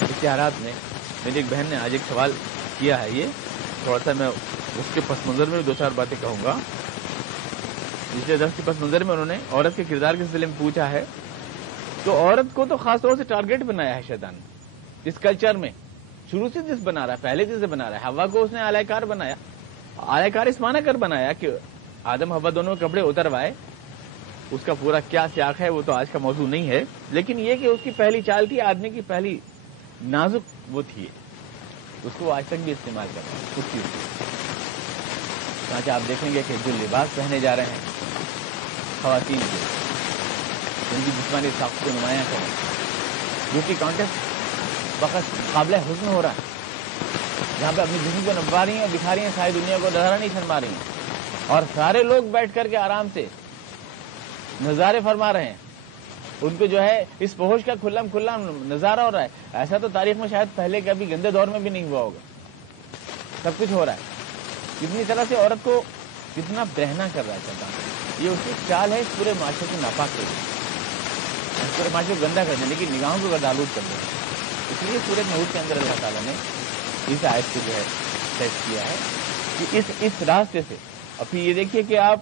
اشتہارات میں. میری ایک بہن نے آج ایک سوال کیا ہے، یہ تھوڑا سا میں اس کے پس منظر میں دو چار باتیں کہوں گا. پچھلے درس کے پس منظر میں انہوں نے عورت کے کردار کے سلسلے میں پوچھا ہے. تو عورت کو تو خاص طور سے ٹارگٹ بنایا ہے شیطان نے اس کلچر میں. شروع سے جس بنا رہا ہے، پہلے سے بنا رہا ہے. ہوا کو اس نے اعلی کار بنایا، اعلی کار اس معنی کر بنایا کہ آدم ہوا دونوں کپڑے اتروائے. اس کا پورا کیا سیاق ہے وہ تو آج کا موضوع نہیں ہے، لیکن یہ کہ اس کی پہلی چال تھی، آدمی کی پہلی نازک وہ تھی، اس کو آج تک بھی استعمال کر رہے ہیں اس چیز کو. چنانچہ آپ دیکھیں گے کہ جو لباس پہنے جا رہے ہیں خواتین کے، ان کی جسمانی ساخت کو نمایاں کریں. بیوٹی کانٹیسٹ وقت قابل حسن ہو رہا ہے، جہاں پہ اپنی جسم کو نبھا رہی ہیں اور دکھا رہی ہیں ساری دنیا کو، نظارہ نہیں شرما رہی ہیں، اور سارے لوگ بیٹھ کر کے آرام سے نظارے فرما رہے ہیں. ان کو جو ہے اس فحش کا کھلم کھلا نظارہ ہو رہا ہے. ایسا تو تاریخ میں شاید پہلے کبھی گندے دور میں بھی نہیں ہوا ہوگا. سب کچھ ہو رہا ہے. کتنی طرح سے عورت کو کتنا بہنا کر رہا ہے شیطان. یہ اس کی چال ہے اس پورے معاشرے کو ناپاک کر دیں، اس پورے معاشرے کو گندا کر دیں، لیکن نگاہوں کو گردآلود کر دیں. اس لیے سورۃ نحل کے اندر اللہ تعالیٰ نے اس آیت کو جو ہے سیٹ کیا ہے کہ اس راستے سے. اور پھر یہ دیکھیے کہ آپ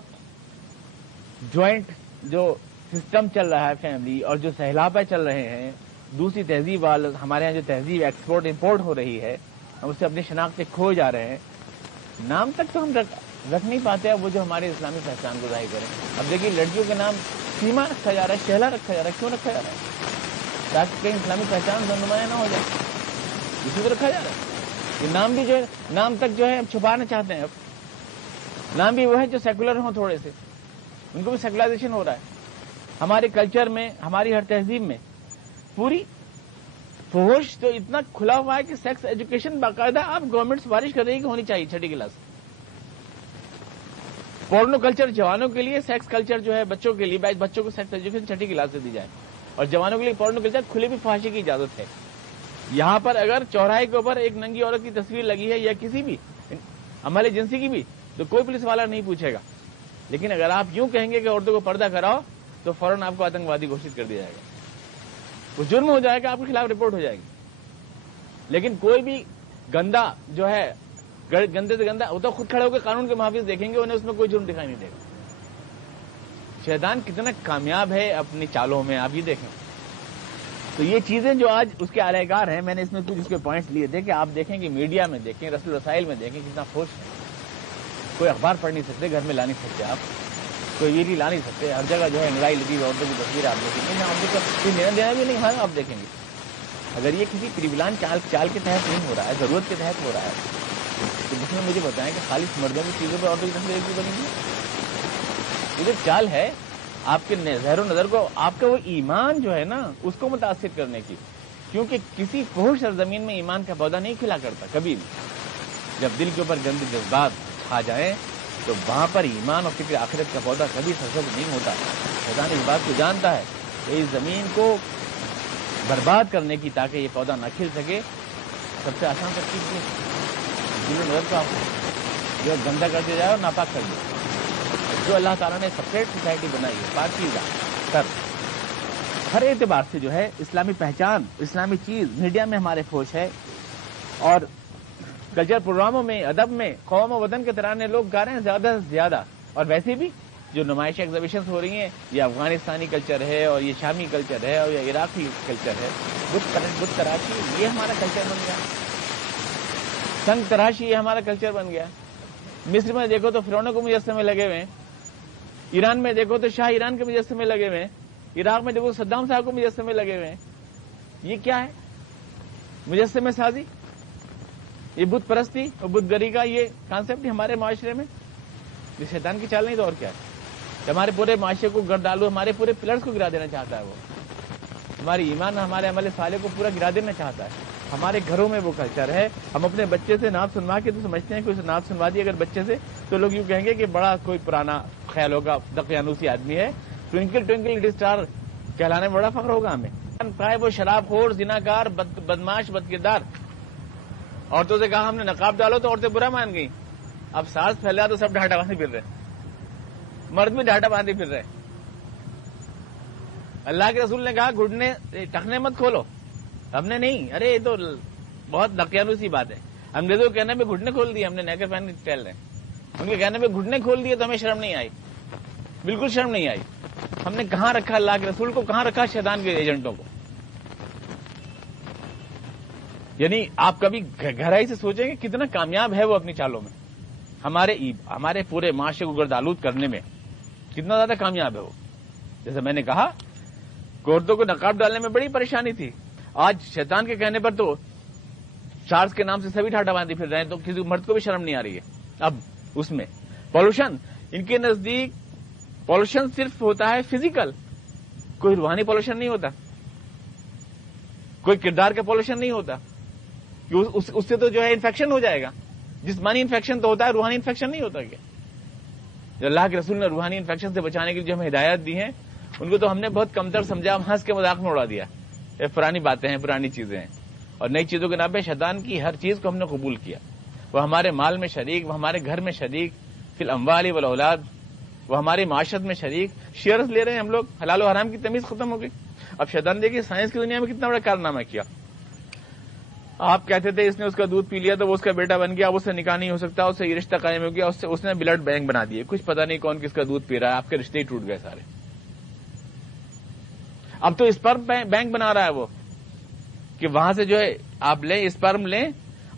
جوائنٹ جو سسٹم چل رہا ہے فیملی، اور جو سہلاپے چل رہے ہیں، دوسری تہذیب والے ہمارے یہاں جو تہذیب ایکسپورٹ امپورٹ ہو رہی ہے، ہم اس سے اپنی شناخت سے کھو جا رہے ہیں. نام تک تو ہم رکھ نہیں پاتے وہ جو ہمارے اسلامی پہچان کو ظاہر کریں. اب دیکھیے لڑکیوں کے نام سیما رکھا جا رہا ہے، شہلا رکھا جا رہا ہے. کیوں رکھا جا رہا ہے؟ تاکہ کہیں اسلامی پہچان نمایاں نہ ہو جائے، اسی کو رکھا جا رہا ہے. یہ نام بھی جو ہے نام تک جو ہے چھپانا چاہتے ہیں. اب نام بھی وہ ہے جو سیکولر ہوں تھوڑے سے، ان کو بھی سیکولرائزیشن ہو رہا ہے. ہمارے کلچر میں، ہماری ہر تہذیب میں پوری فحش تو اتنا کھلا ہوا ہے کہ سیکس ایجوکیشن باقاعدہ آپ گورنمنٹ سفارش کر رہی ہے کہ ہونی چاہیے 6ٹھی کلاس. پورنو کلچر جوانوں کے لیے، سیکس کلچر جو ہے بچوں کے لیے، بچوں کو سیکس ایجوکیشن 6ٹھی کلاس سے دی جائے، اور جوانوں کے لیے پورنو کلچر کھلے بھی فحاشی کی اجازت ہے. یہاں پر اگر چوراہے کے اوپر ایک ننگی عورت کی تصویر لگی ہے یا کسی بھی عمل جنسی کی بھی، تو کوئی پولیس والا نہیں پوچھے گا. لیکن اگر آپ یوں کہیں گے کہ عورتوں کو پردہ کراؤ تو فوراً آپ کو آتنکوادی گھوشت کر دیا جائے گا، وہ جرم ہو جائے گا، آپ کے خلاف رپورٹ ہو جائے گی. لیکن کوئی بھی گندا جو ہے، گندے سے گندا، وہ تو خود کھڑے ہو کے قانون کے محافظ دیکھیں گے، انہیں اس میں کوئی جرم دکھائی نہیں دے گا. شیطان کتنا کامیاب ہے اپنی چالوں میں، آپ یہ دیکھیں. تو یہ چیزیں جو آج اس کے اعلی کار ہیں، میں نے اس میں کچھ اس کے پوائنٹس لیے تھے کہ آپ دیکھیں کہ میڈیا میں دیکھیں، رسل رسائل میں دیکھیں کتنا فوش ہے. کوئی اخبار پڑھ نہیں سکتے، گھر میں لا نہیں سکتے، آپ کوئی ویڈیو لا نہیں سکتے. ہر جگہ جو ہے لڑائی لگی ہوئی عورتوں کی تصویر آپ دیکھیں گے، عورتوں کا کوئی لینا دینا بھی نہیں ہے. آپ دیکھیں گے اگر یہ کسی پریولان چال کے تحت نہیں ہو رہا ہے، ضرورت کے تحت ہو رہا ہے، تو اس میں مجھے بتائیں کہ خالص مردوں کی چیزوں پہ عورتوں کی تصویر کیوں بنیں گی؟ یہ جو چال ہے آپ کے ظاہر و نظر کو، آپ کا وہ ایمان جو ہے نا اس کو متاثر کرنے کی. کیونکہ کسی فحش سرزمین میں ایمان کا پودا نہیں کھلا کرتا کبھی بھی. جب دل کے اوپر گندے جذبات آ جائیں تو وہاں پر ایمان اور فکر آخرت کا پودا کبھی سرسبز نہیں ہوتا. شیطان اس بات کو جانتا ہے کہ اس زمین کو برباد کرنے کی، تاکہ یہ پودا نہ کھل سکے. سب سے آسان ترکیب دل و نظر کو آپ جو گندا کر دیا جائے اور ناپاک کر دیا. جو اللہ تعالیٰ نے سپریٹ سوسائٹی بنائی ہے، پاکیزہ سر ہر اعتبار سے جو ہے، اسلامی پہچان، اسلامی چیز میڈیا میں ہمارے فوش ہے، اور کلچر پروگراموں میں، ادب میں قوم و وطن کے ترانے لوگ گا رہے ہیں زیادہ سے زیادہ. اور ویسے بھی جو نمائش ایگزیبیشنز ہو رہی ہیں، یہ افغانستانی کلچر ہے، اور یہ شامی کلچر ہے، اور یہ عراقی کلچر ہے. بت تراشی یہ ہمارا کلچر بن گیا، سنگ تراشی یہ ہمارا کلچر بن گیا. مصر میں دیکھو تو فرعونوں کو مجسمے لگے ہوئے ہیں، ایران میں دیکھو تو شاہ ایران کے مجسمے لگے ہوئے ہیں، عراق میں دیکھو صدام صاحب کو مجسمے لگے ہوئے ہیں. یہ کیا ہے؟ مجسمے سازی، یہ بت پرستی اور بت گری کا یہ کانسیپٹ ہمارے معاشرے میں. یہ شیطان کی چال نہیں تو اور کیا ہے؟ ہمارے پورے معاشرے کو گردالو، ہمارے پورے پلرز کو گرا دینا چاہتا ہے. وہ ہماری ایمان، ہمارے عمل صالح کو پورا گرا دینا چاہتا ہے. ہمارے گھروں میں وہ کلچر ہے. ہم اپنے بچے سے نعت سنوا کے تو سمجھتے ہیں کہ اسے نعت سنوا دی اگر بچے سے تو لوگ یوں کہیں گے کہ بڑا کوئی پرانا خیال ہوگا، دقیانوسی آدمی ہے. ٹوئنکل ٹوئنکل لٹل اسٹار کہلانے میں بڑا فخر ہوگا ہمیں. وہ شراب خور، زناکار، بدماش، بدکردار. عورتوں سے کہا ہم نے نقاب ڈالو تو عورتیں برا مان گئی. اب سانس پھیلا تو سب ڈھاٹا باندھے پھر رہے، مرد بھی ڈھاٹا باندھے پھر رہے. اللہ کے رسول نے کہا گھٹنے ٹخنے مت کھولو، ہم نے نہیں. ارے یہ تو بہت دقیانوسی بات ہے. انگریزوں کے کہنے پہ گھٹنے کھول دیے، ہم نے نیکر پہن کے ٹہل رہے ہیں. ان کے کہنے پہ گھٹنے کھول دیے تو ہمیں شرم نہیں آئی، بالکل شرم نہیں آئی. ہم نے کہاں رکھا اللہ کے رسول کو، کہاں رکھا شیطان کے ایجنٹوں کو. یعنی آپ کبھی گہرائی سے سوچیں کہ کتنا کامیاب ہے وہ اپنی چالوں میں، ہمارے پورے معاشرے کو گردآلود کرنے میں کتنا زیادہ کامیاب ہے وہ. جیسے میں نے کہا عورتوں کو نقاب ڈالنے میں بڑی پریشانی تھی، آج شیطان کے کہنے پر تو چارج کے نام سے سبھی ٹھاٹا باندھی پھر رہے ہیں، تو کسی مرد کو بھی شرم نہیں آ رہی ہے. اب اس میں پولوشن، ان کے نزدیک پولوشن صرف ہوتا ہے فزیکل، کوئی روحانی پولوشن نہیں ہوتا، کوئی کردار کا پولوشن نہیں ہوتا. اس سے تو جو ہے انفیکشن ہو جائے گا. جسمانی انفیکشن تو ہوتا ہے، روحانی انفیکشن نہیں ہوتا. کیا جو اللہ کے رسول نے روحانی انفیکشن سے بچانے کی جو ہمیں ہدایت دی ہیں ان کو تو ہم نے بہت کمتر سمجھا، ہم ہنس کے مذاق میں اڑا دیا. یہ پرانی باتیں ہیں، پرانی چیزیں ہیں، اور نئی چیزوں کے نام پہ شیطان کی ہر چیز کو ہم نے قبول کیا. وہ ہمارے مال میں شریک، وہ ہمارے گھر میں شریک، فی الاموال والاولاد، وہ ہماری معاشرت میں شریک. شیئرز لے رہے ہیں ہم لوگ، حلال و حرام کی تمیز ختم ہو گئی. اب شیطان دیکھیے سائنس کی دنیا میں کتنا بڑا کارنامہ کیا. آپ کہتے تھے اس نے اس کا دودھ پی لیا تو وہ اس کا بیٹا بن گیا، اس سے نکاح نہیں ہو سکتا، اس سے یہ رشتہ قائم ہو گیا، اس نے بلڈ بینک بنا دیے. کچھ پتہ نہیں کون کس کا دودھ پی رہا ہے، آپ کے رشتے ہی ٹوٹ گئے سارے. اب تو اسپرم بینک بنا رہا ہے وہ، کہ وہاں سے جو ہے آپ لیں، اسپرم لیں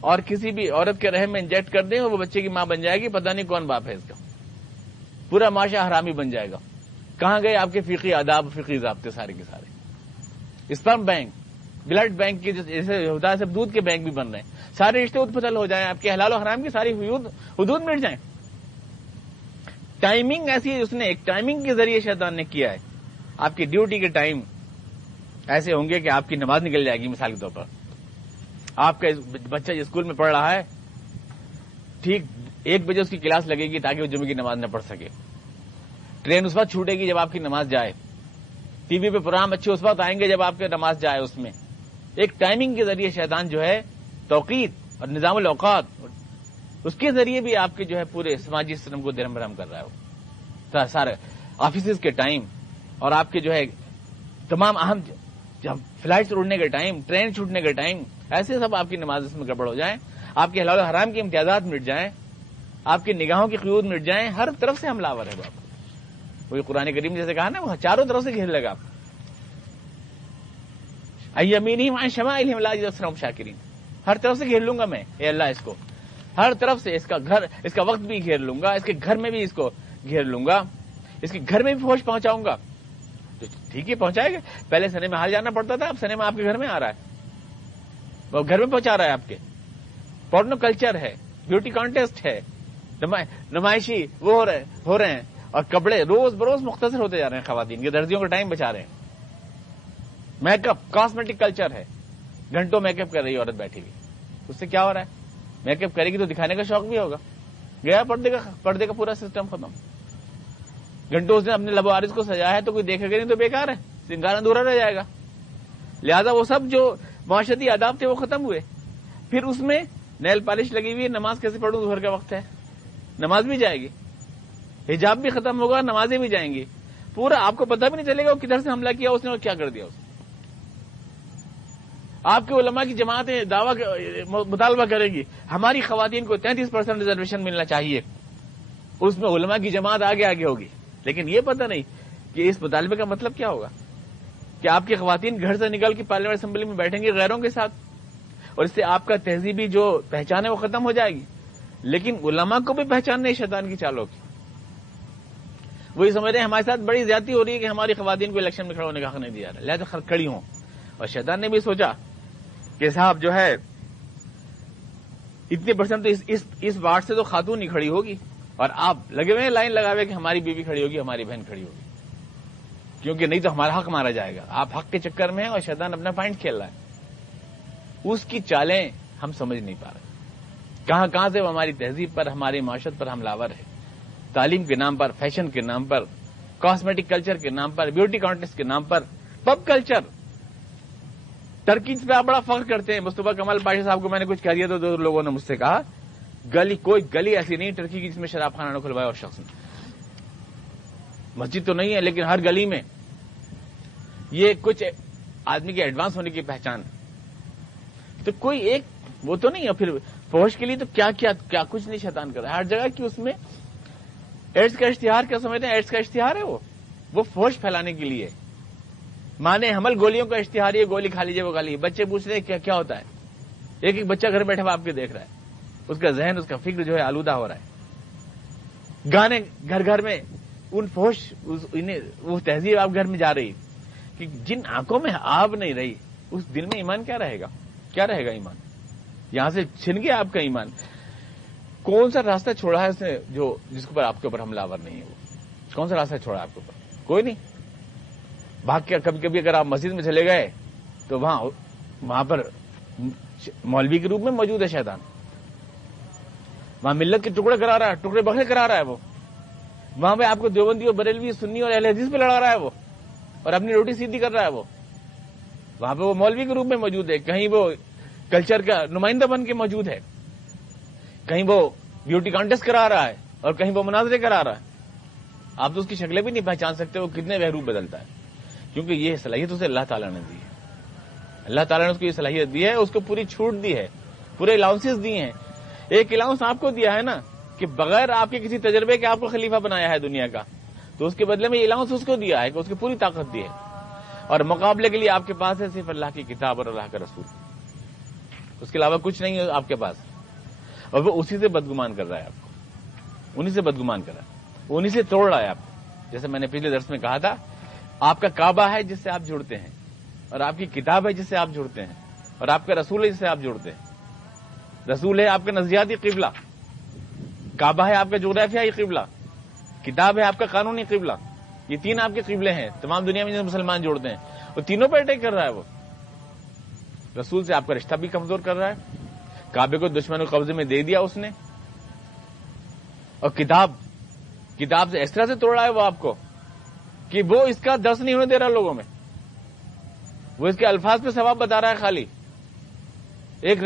اور کسی بھی عورت کے رحم میں انجیکٹ کر دیں اور وہ بچے کی ماں بن جائے گی. پتہ نہیں کون باپ ہے اس کا. پورا معاشرہ حرامی بن جائے گا. کہاں گئے آپ کے فقہی آداب، فقہی ضابطے سارے کے سارے؟ اسپرم بینک، بلڈ بینک کے جیسے ہوتا ہے، سب دودھ کے بینک بھی بن رہے ہیں. سارے رشتے اتپتل ہو جائیں، آپ کے حلال و حرام کی ساری حدود مٹ جائیں. ٹائمنگ ایسی اس نے ایک ٹائمنگ کے ذریعے شیطان نے کیا ہے. آپ کی ڈیوٹی کے ٹائم ایسے ہوں گے کہ آپ کی نماز نکل جائے گی. مثال کے طور پر آپ کا بچہ اسکول میں پڑھ رہا ہے, ٹھیک 1 بجے اس کی کلاس لگے گی تاکہ وہ جمعے کی نماز نہ پڑھ سکے. ٹرین اس وقت چھوٹے گی جب آپ کی نماز جائے. ٹی وی پہ پروگرام اچھے اس وقت آئیں گے جب آپ کی نماز جائے. اس میں ایک ٹائمنگ کے ذریعے شیطان جو ہے توقیت اور نظام الاوقات اس کے ذریعے بھی آپ کے جو ہے پورے سماجی سسٹم کو درہم برہم کر رہا ہے. وہ سارے آفیسز کے ٹائم اور آپ کے جو ہے تمام اہم جب فلائٹس اڑنے کے ٹائم, ٹرین چھوٹنے کے ٹائم, ایسے سب آپ کی نماز اس میں گڑبڑ ہو جائیں. آپ کے حلال و حرام کے امتیازات مٹ جائیں, آپ کی نگاہوں کی قیود مٹ جائیں. ہر طرف سے حملہ آور ہے باپ. وہی قرآن کریم جیسے کہا نا, وہ چاروں طرف سے گھیر لگا آپ. ایمینہم عن شمائلہم لا یجدون اکثرہم شاکرین. ہر طرف سے گھیر لوں گا میں, اے اللہ اس کو ہر طرف سے. اس کا گھر, اس کا وقت بھی گھیر لوں گا, اس کے گھر میں بھی اس کو گھیر لوں گا, اس کے گھر میں بھی فوج پہنچاؤں گا. تو ٹھیک ہے پہنچائے گا. پہلے سنیما ہال جانا پڑتا تھا, اب سنیما آپ کے گھر میں آ رہا ہے, وہ گھر میں پہنچا رہا ہے آپ کے. پورنو کلچر ہے, بیوٹی کانٹیسٹ ہے, نمائشی وہ ہو رہے ہیں, اور کپڑے روز بروز مختصر ہوتے جا رہے ہیں. خواتین کے درزیوں کا ٹائم بچا رہے ہیں. میک اپ کاسمیٹک کلچر ہے, گھنٹوں میک اپ کر رہی ہے عورت بیٹھی ہوئی. اس سے کیا ہو رہا ہے؟ میک اپ کرے گی تو دکھانے کا شوق بھی ہوگا. گیا پردے کا پورا سسٹم ختم. گھنٹوں اس نے اپنے لب و عارض کو سجایا ہے تو کوئی دیکھے گا نہیں تو بیکار ہے, سنگار ادھورا رہ جائے گا. لہذا وہ سب جو معاشرتی آداب تھے وہ ختم ہوئے. پھر اس میں نیل پالش لگی ہوئی ہے, نماز کیسے پڑھوں, ظہر کا وقت ہے, نماز بھی جائے گی, حجاب بھی ختم ہوگا, نمازیں بھی جائیں گی. پورا آپ کو پتہ بھی نہیں چلے گا وہ کدھر سے حملہ کیا اس نے اور کیا کر دیا اس نے. آپ کے علماء کی جماعتیں دعویٰ مطالبہ کرے گی ہماری خواتین کو 33% ریزرویشن ملنا چاہیے. اس میں علماء کی جماعت آگے ہوگی, لیکن یہ پتہ نہیں کہ اس مطالبے کا مطلب کیا ہوگا. کہ آپ کی خواتین گھر سے نکل کے پارلیمنٹ اسمبلی میں بیٹھیں گے غیروں کے ساتھ, اور اس سے آپ کا تہذیبی جو پہچان ہے وہ ختم ہو جائے گی. لیکن علماء کو بھی پہچان نہیں شیطان کی چالوں کی. وہی سمجھ رہے ہیں ہمارے ساتھ بڑی زیادتی ہو رہی ہے کہ ہماری خواتین کو الیکشن میں کھڑا ہونے کا حق نہیں دیا رہا, لہٰذا کھڑی ہوں. اور شیطان نے بھی سوچا کہ صاحب جو ہے اتنے پرسنٹ تو اس وارڈ سے تو خاتون نہیں کھڑی ہوگی, اور آپ لگے ہوئے ہیں لائن لگاوے کہ ہماری بیوی کھڑی ہوگی, ہماری بہن کھڑی ہوگی, کیونکہ نہیں تو ہمارا حق مارا جائے گا. آپ حق کے چکر میں ہیں اور شیطان اپنا پوائنٹ کھیل رہا ہے. اس کی چالیں ہم سمجھ نہیں پا رہے. کہاں سے وہ ہماری تہذیب پر, ہماری معاشرت پر حملہ آور ہے. تعلیم کے نام پر, فیشن کے نام پر, کاسمیٹک کلچر کے نام پر, بیوٹی کانٹیسٹ کے نام پر, پب کلچر. ٹرکی پہ آپ بڑا فخر کرتے ہیں. مصطفیٰ کمال پاشا صاحب کو میں نے کچھ کہہ دیا تو 2 لوگوں نے مجھ سے کہا کوئی گلی ایسی نہیں ٹرکی کی جس میں شراب خانہ نہ کھلوایا اور شخص نے. مسجد تو نہیں ہے لیکن ہر گلی میں. یہ کچھ آدمی کے ایڈوانس ہونے کی پہچان. تو کوئی ایک وہ تو نہیں ہے. پھر فحش کے لیے تو کیا کچھ نہیں شیطان کر رہا ہے ہر جگہ کی. اس میں ایڈس کا اشتہار کیا سمجھتے ہیں؟ ایڈس کا اشتہار ہے وہ فحش پھیلانے کے لیے. مانے حمل گولیوں کا اشتہار, یہ گولی کھا لیجیے وہ کھا لیجیے. بچے پوچھ رہے ہیں کیا ہوتا ہے. ایک بچہ گھر بیٹھے ہوا آپ کے دیکھ رہا ہے, اس کا ذہن اس کا فکر جو ہے آلودہ ہو رہا ہے. گانے گھر میں ان فحش وہ تہذیب آپ گھر میں جا رہی کہ جن آنکھوں میں آب نہیں رہی اس دل میں ایمان کیا رہے گا ایمان. یہاں سے چھن گیا آپ کا ایمان. کون سا راستہ چھوڑا ہے اس نے جس کے اوپر آپ کے اوپر حملہ آور نہیں ہے. وہ کون سا راستہ چھوڑا ہے آپ کے اوپر؟ کوئی نہیں. بھاگ کے کبھی اگر آپ مسجد میں چلے گئے تو وہاں پر مولوی کے روپ میں موجود ہے شیطان. وہاں ملت کے ٹکڑے کرا رہا ہے, ٹکڑے بکھرے کرا رہا ہے. وہ وہاں پہ آپ کو دیوبندی اور بریلوی, سنی اور اہل حدیث پہ لڑا رہا ہے وہ, اور اپنی روٹی سیدھی کر رہا ہے. وہ وہاں پہ وہ مولوی کے روپ میں موجود ہے, کہیں وہ کلچر کا نمائندہ بن کے موجود ہے, کہیں وہ بیوٹی کانٹیسٹ کرا رہا ہے, اور کہیں وہ مناظرے کرا رہا ہے. آپ تو اس کی شکلیں بھی نہیں پہچان سکتے وہ کتنے بہروپ بدلتا ہے, کیونکہ یہ صلاحیت اسے اللہ تعالیٰ نے دی ہے. اللہ تعالیٰ نے اس کو یہ صلاحیت دی ہے, اس کو پوری چھوٹ دی ہے, پورے الاؤنسز دیے ہیں. ایک الاؤنس آپ کو دیا ہے نا کہ بغیر آپ کے کسی تجربے کے آپ کو خلیفہ بنایا ہے دنیا کا, تو اس کے بدلے میں یہ الاؤنس اس کو دیا ہے کہ اس کی پوری طاقت دی ہے, اور مقابلے کے لیے آپ کے پاس ہے صرف اللہ کی کتاب اور اللہ کا رسول. اس کے علاوہ کچھ نہیں ہے آپ کے پاس, اور وہ اسی سے بدگمان کر رہا ہے آپ کو, انہی سے بدگمان کر رہا ہے, انہی سے توڑ رہا ہے آپ کو. جیسے میں نے پچھلے درس میں کہا تھا, آپ کا کعبہ ہے جس سے آپ جڑتے ہیں, اور آپ کی کتاب ہے جس سے آپ جڑتے ہیں, اور آپ کا رسول ہے جس سے آپ جڑتے ہیں. رسول ہے آپ کا نظریاتی قبلہ, کعبہ ہے آپ کا جغرافیائی قبلہ, کتاب ہے آپ کا قانونی قبلہ، یہ 3 آپ کے قبلے ہیں تمام دنیا میں جو مسلمان جوڑتے ہیں، وہ تینوں پہ اٹیک کر رہا ہے. وہ رسول سے آپ کا رشتہ بھی کمزور کر رہا ہے، کعبے کو دشمنوں کے قبضے میں دے دیا اس نے، اور کتاب سے اس طرح سے توڑا ہے وہ آپ کو کہ وہ اس کا درس نہیں ہونے دے رہا لوگوں میں. وہ اس کے الفاظ پہ ثواب بتا رہا ہے، خالی ایک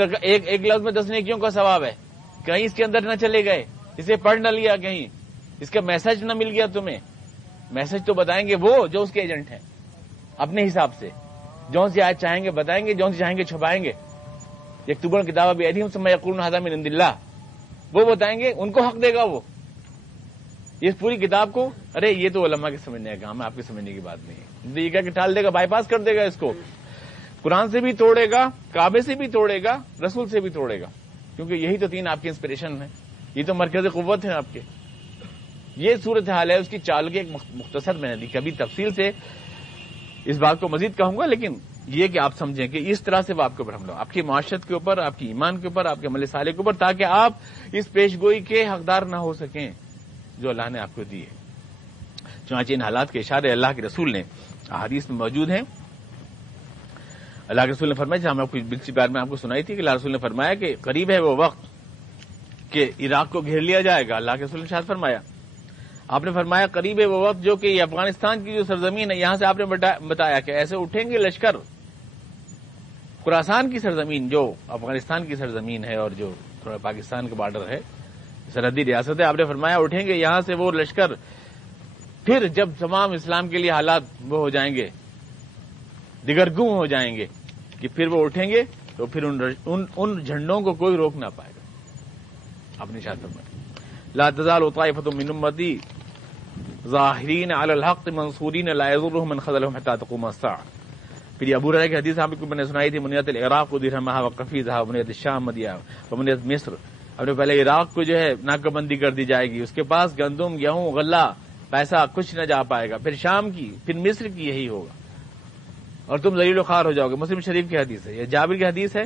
لفظ میں 10 نیکیوں کا ثواب ہے. کہیں اس کے اندر نہ چلے گئے، اسے پڑھ نہ لیا، کہیں اس کا میسج نہ مل گیا تمہیں. میسج تو بتائیں گے وہ جو اس کے ایجنٹ ہیں اپنے حساب سے، جون سی آیت چاہیں گے بتائیں گے، جون سی چاہیں گے چھپائیں گے. یکتبون الکتاب بأیدیہم ثم یقولون ھذا من عند اللہ، وہ بتائیں گے، ان کو حق دے گا وہ اس پوری کتاب کو. ارے یہ تو علماء کے سمجھنے کا کام ہے، آپ کے سمجھنے کی بات نہیں ہے. یہ کہہ کے ٹال دے گا، بائی پاس کر دے گا اس کو. قرآن سے بھی توڑے گا، کعبے سے بھی توڑے گا، رسول سے بھی توڑے گا، کیونکہ یہی تو 3 آپ کی انسپریشن ہیں، یہ تو مرکز قوت ہیں آپ کے. یہ صورتحال ہے. اس کی چال کے ایک مختصر میں نے دی، کبھی تفصیل سے اس بات کو مزید کہوں گا، لیکن یہ کہ آپ سمجھیں کہ اس طرح سے وہ آپ کے اوپر حملہ ہو، آپ کی معاشرت کے اوپر، آپ کی ایمان کے اوپر، آپ کے عمل صالح کے اوپر، تاکہ آپ اس پیشگوئی کے حقدار نہ ہو سکیں جو اللہ نے آپ کو دی ہے. چنانچہ ان حالات کے اشارے اللہ کے رسول نے احادیث میں موجود ہیں. اللہ کے رسول نے فرمایا، جہاں میں پچھلی بار میں آپ کو سنائی تھی کہ اللہ رسول نے فرمایا کہ قریب ہے وہ وقت کہ عراق کو گھیر لیا جائے گا. اللہ کے رسول نے شاید فرمایا، آپ نے فرمایا قریب ہے وہ وقت جو کہ یہ افغانستان کی جو سرزمین ہے، یہاں سے آپ نے بتایا کہ ایسے اٹھیں گے لشکر. خراسان کی سرزمین جو افغانستان کی سرزمین ہے اور جو تھوڑا پاکستان کا بارڈر ہے، سرحدی ریاست ہے، آپ نے فرمایا اٹھیں گے یہاں سے وہ لشکر. پھر جب تمام اسلام کے لیے حالات وہ ہو جائیں گے، دگرگوں ہو جائیں گے، کہ پھر وہ اٹھیں گے تو پھر ان جھنڈوں کو کوئی روک نہ پائے گا. آپ نے شاید فرمایا لا تزال طائفة من امتی ظاہرین علی الحق منصورین لا یضرهم من خذلهم حتى تقوم الساعة. پھر یہ ابو ہریرہ کی حدیث آپ کو میں نے سنائی تھی، منیت العراق درہمها وقفیزها ومنیت الشام مدیاها ومنیت مصر. اب نے پہلے عراق کو جو ہے ناکہ بندی کر دی جائے گی، اس کے پاس گندم، گیہوں، غلہ، پیسہ کچھ نہ جا پائے گا. پھر شام کی، پھر مصر کی، یہی ہوگا اور تم ذلیل و خوار ہو جاؤ گے. مسلم شریف کی حدیث ہے، یہ جابر کی حدیث ہے.